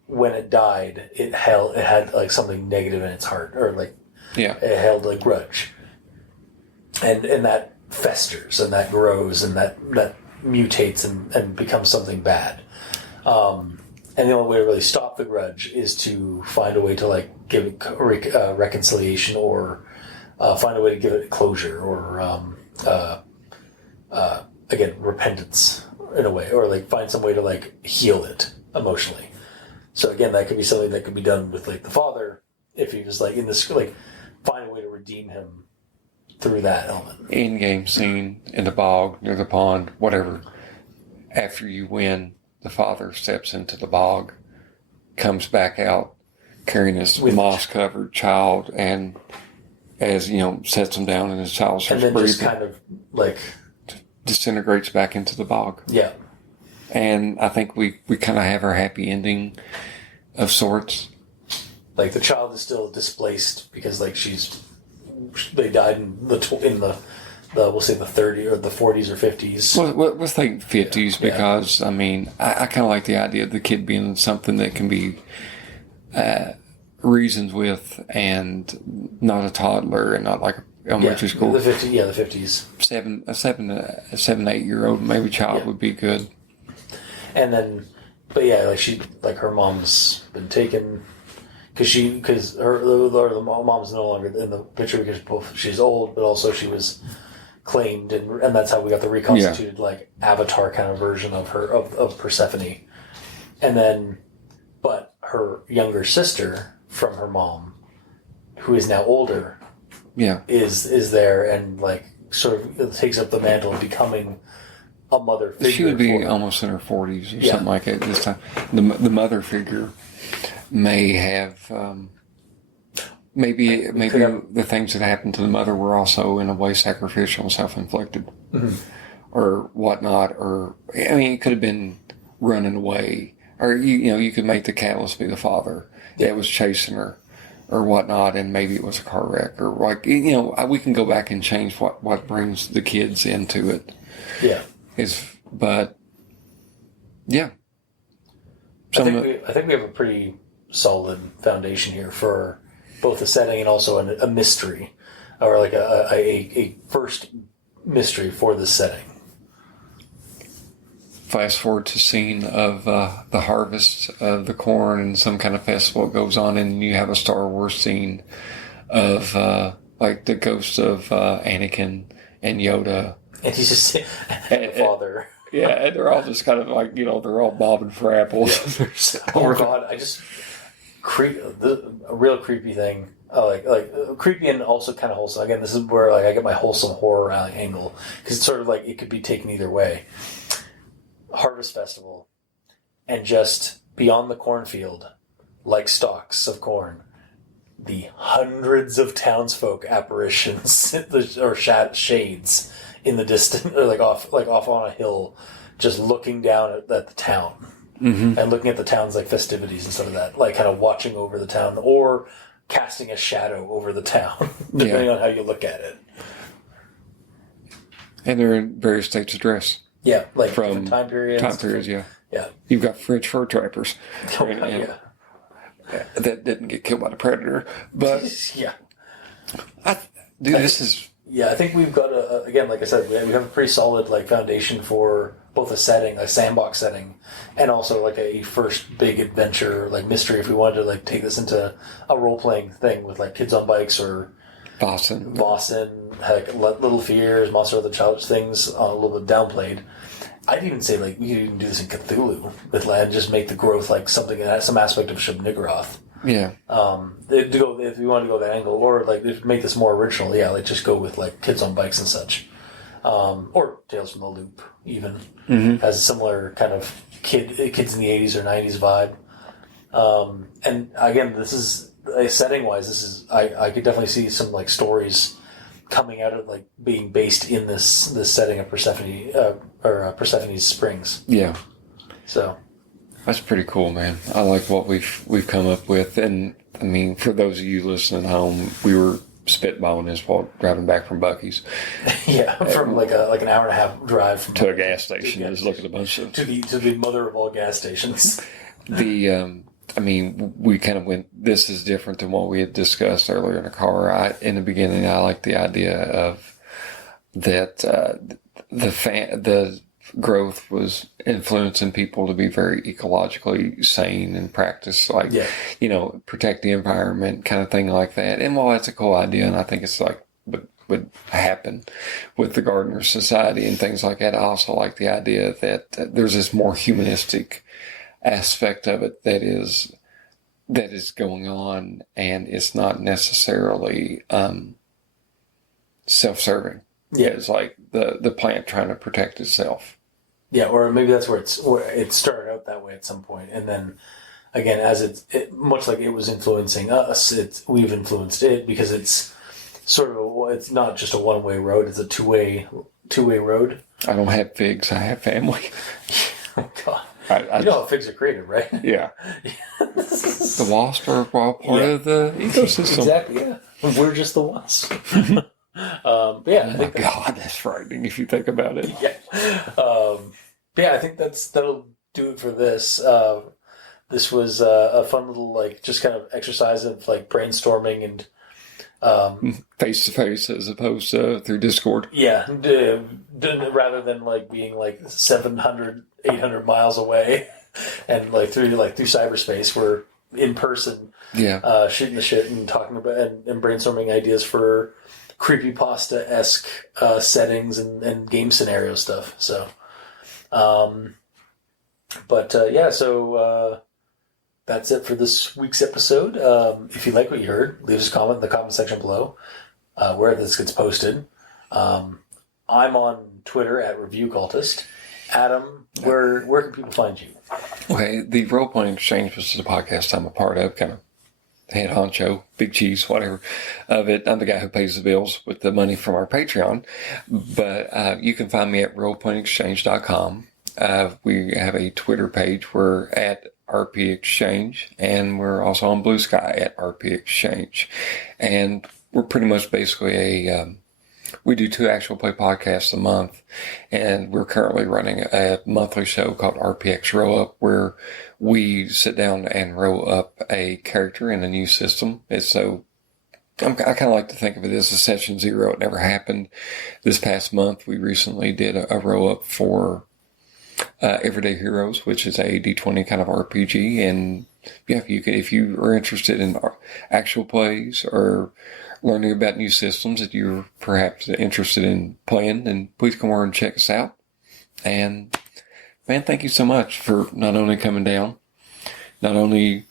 when it died, it had like something negative in its heart, or like it held a grudge, and that festers and that grows and that mutates and becomes something bad. And the only way to really stop the grudge is to find a way to like give it reconciliation, or find a way to give it closure, or again, repentance in a way, or like find some way to like heal it emotionally. So again, that could be something that could be done with like the father, if he was like in this, like find a way to redeem him through that element. In-game scene in the bog, near the pond, whatever. After you win, the father steps into the bog, comes back out carrying his moss-covered child, and as you know, sets him down, and his child starts breathing. And then just kind of like disintegrates back into the bog. Yeah. And I think we kind of have our happy ending of sorts. Like the child is still displaced because like they died in the we'll say the 30s or the 40s or 50s. Well, let's think 50s because I mean I kind of like the idea of the kid being something that can be reasoned with, and not a toddler, and not like elementary school. The 50s. A 7-8-year-old maybe child would be good. And then, but yeah, like her mom's been taken because the mom's no longer in the picture because both she's old, but also she was claimed, and that's how we got the reconstituted like Avatar kind of version of her of Persephone. And then, but her younger sister from her mom, who is now older, is there and like sort of takes up the mantle of becoming a mother figure. She would be almost in her 40s or something like that this time. The mother figure may have maybe the things that happened to the mother were also in a way sacrificial, self-inflicted, or whatnot. Or I mean, it could have been running away, or you could make the catalyst be the father that was chasing her, or whatnot, and maybe it was a car wreck, or like we can go back and change what brings the kids into it. Yeah. But I think we have a pretty solid foundation here for both a setting and also a mystery, or like a first mystery for this setting. Fast forward to scene of the harvest of the corn and some kind of festival goes on, and you have a Star Wars scene of like the ghosts of Anakin and Yoda. And he's just the father. Yeah, and they're all just kind of like, they're all bobbing for apples. Yeah. Oh God, a real creepy thing. Like creepy and also kind of wholesome. Again, this is where like I get my wholesome horror angle, because it's sort of like it could be taken either way. Harvest festival, and just beyond the cornfield, like stalks of corn, the hundreds of townsfolk apparitions or shades in the distance, or like off on a hill, just looking down at the town, and looking at the town's like festivities and stuff like that, like kind of watching over the town or casting a shadow over the town, depending on how you look at it. And they're in various states of dress. Yeah, like from time periods. Yeah. Yeah. You've got French fur trappers. That didn't get killed by the predator, but yeah. this is. Yeah, I think we've got again, like I said, we have a pretty solid like foundation for both a setting, a sandbox setting, and also like a first big adventure, like mystery. If we wanted to like take this into a role playing thing with like Kids on Bikes or Boston, heck, Little Fears, Monster of the Childish Things, a little bit downplayed. I'd even say like we could even do this in Cthulhu with and just make the growth like something, some aspect of Shub-Niggurath. Yeah. If you want to go that angle, or like make this more original, yeah, like just go with like Kids on Bikes and such, or Tales from the Loop even has a similar kind of kids in the 80s or 90s vibe. And again, this is setting wise. This is I could definitely see some like stories coming out of like being based in this setting of Persephone or Persephone's Springs. Yeah. So. That's pretty cool, man. I like what we've come up with, and I mean, for those of you listening at home, we were spitballing this while driving back from Buc-ee's. Yeah, from like an hour and a half drive from to a gas station. Just look at a bunch of to the mother of all gas stations. I mean, we kind of went. This is different than what we had discussed earlier in the car. In the beginning, I like the idea of that the growth was influencing people to be very ecologically sane and practice protect the environment kind of thing like that. And while that's a cool idea, and I think it's like would happen with the Gardener Society and things like that, I also like the idea that there's this more humanistic aspect of it that is going on, and it's not necessarily self-serving. Yeah, it's like the plant trying to protect itself. Yeah, or maybe that's where it started out that way at some point, and then again, as it much like it was influencing us, we've influenced it because it's sort of it's not just a one-way road; it's a two-way road. I don't have figs; I have family. Oh God! You know how figs are created, right? Yeah. The wasps are all part of the ecosystem. Exactly. Yeah, we're just the wasps. Oh my God, that's frightening if you think about it. Yeah, I think that'll do it for this. This was a fun little like just kind of exercise of like brainstorming and face to face as opposed to through Discord. Yeah, rather than like being like 700, 800 miles away, and like through cyberspace, we're in person. Yeah, shooting the shit and talking about and brainstorming ideas for creepypasta-esque settings and game scenario stuff. So, so that's it for this week's episode. If you like what you heard, leave us a comment in the comment section below, where this gets posted. I'm on Twitter at ReviewCultist. Adam, where can people find you? Okay, the Role Playing Exchange, which is a podcast I'm a part of, kind of head honcho, big cheese, whatever of it. I'm the guy who pays the bills with the money from our Patreon. But you can find me at roleplayingexchange.com. We have a Twitter page. We're at RP Exchange, and we're also on Blue Sky at RP Exchange. And we're pretty much basically we do 2 actual play podcasts a month, and we're currently running a monthly show called RPX Roll Up, where we sit down and roll up a character in a new system. I kind of like to think of it as a session 0. It never happened. This past month, we recently did a roll up for Everyday Heroes, which is a D20 kind of RPG. And yeah, if you are interested in actual plays or learning about new systems that you're perhaps interested in playing, then please come over and check us out. And man, thank you so much for not only coming down, not only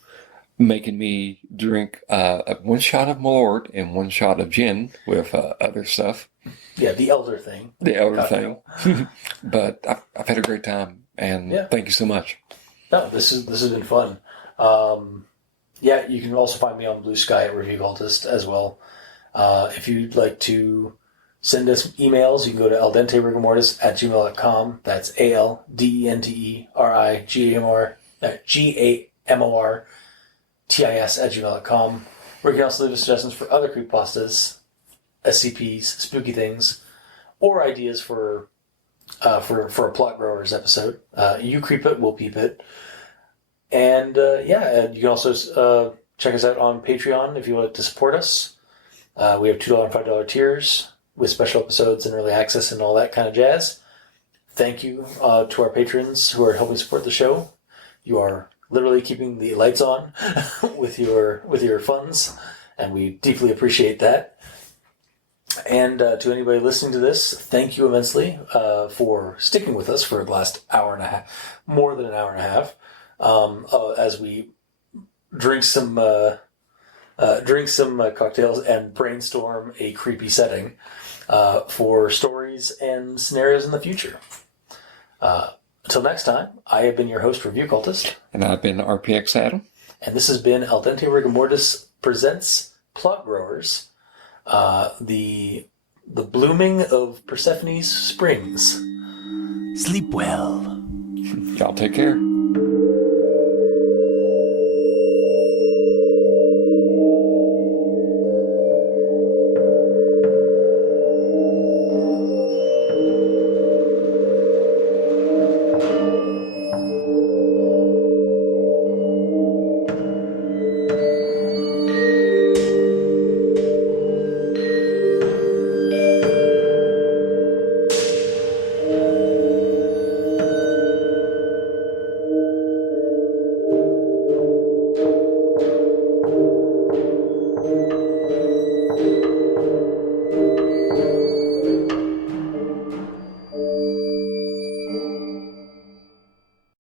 making me drink 1 shot of Malort and 1 shot of gin with other stuff. Yeah, the elder thing. But I've had a great time, and thank you so much. No, this has been fun. You can also find me on Blue Sky at Review Cultist as well. If you'd like to send us emails, you can go to aldenterigamortis@gmail.com. That's ALDENTERIGAMORTIS@gmail.com. Where you can also leave us suggestions for other creepypastas, SCPs, spooky things, or ideas for a Plot Growers episode. You creep it, we'll peep it. And you can also check us out on Patreon if you want to support us. We have $2 and $5 tiers. with special episodes and early access and all that kind of jazz. Thank you to our patrons who are helping support the show. You are literally keeping the lights on with your funds, and we deeply appreciate that. And to anybody listening to this, thank you immensely for sticking with us for the last hour and a half, more than an hour and a half, as we drink some cocktails and brainstorm a creepy setting for stories and scenarios in the future. Until next time, I have been your host, Review Cultist. And I've been RPX Adam. And this has been Al Dente Rigor Mortis presents Plot Growers, the blooming of Persephone's springs. Sleep well. Y'all take care.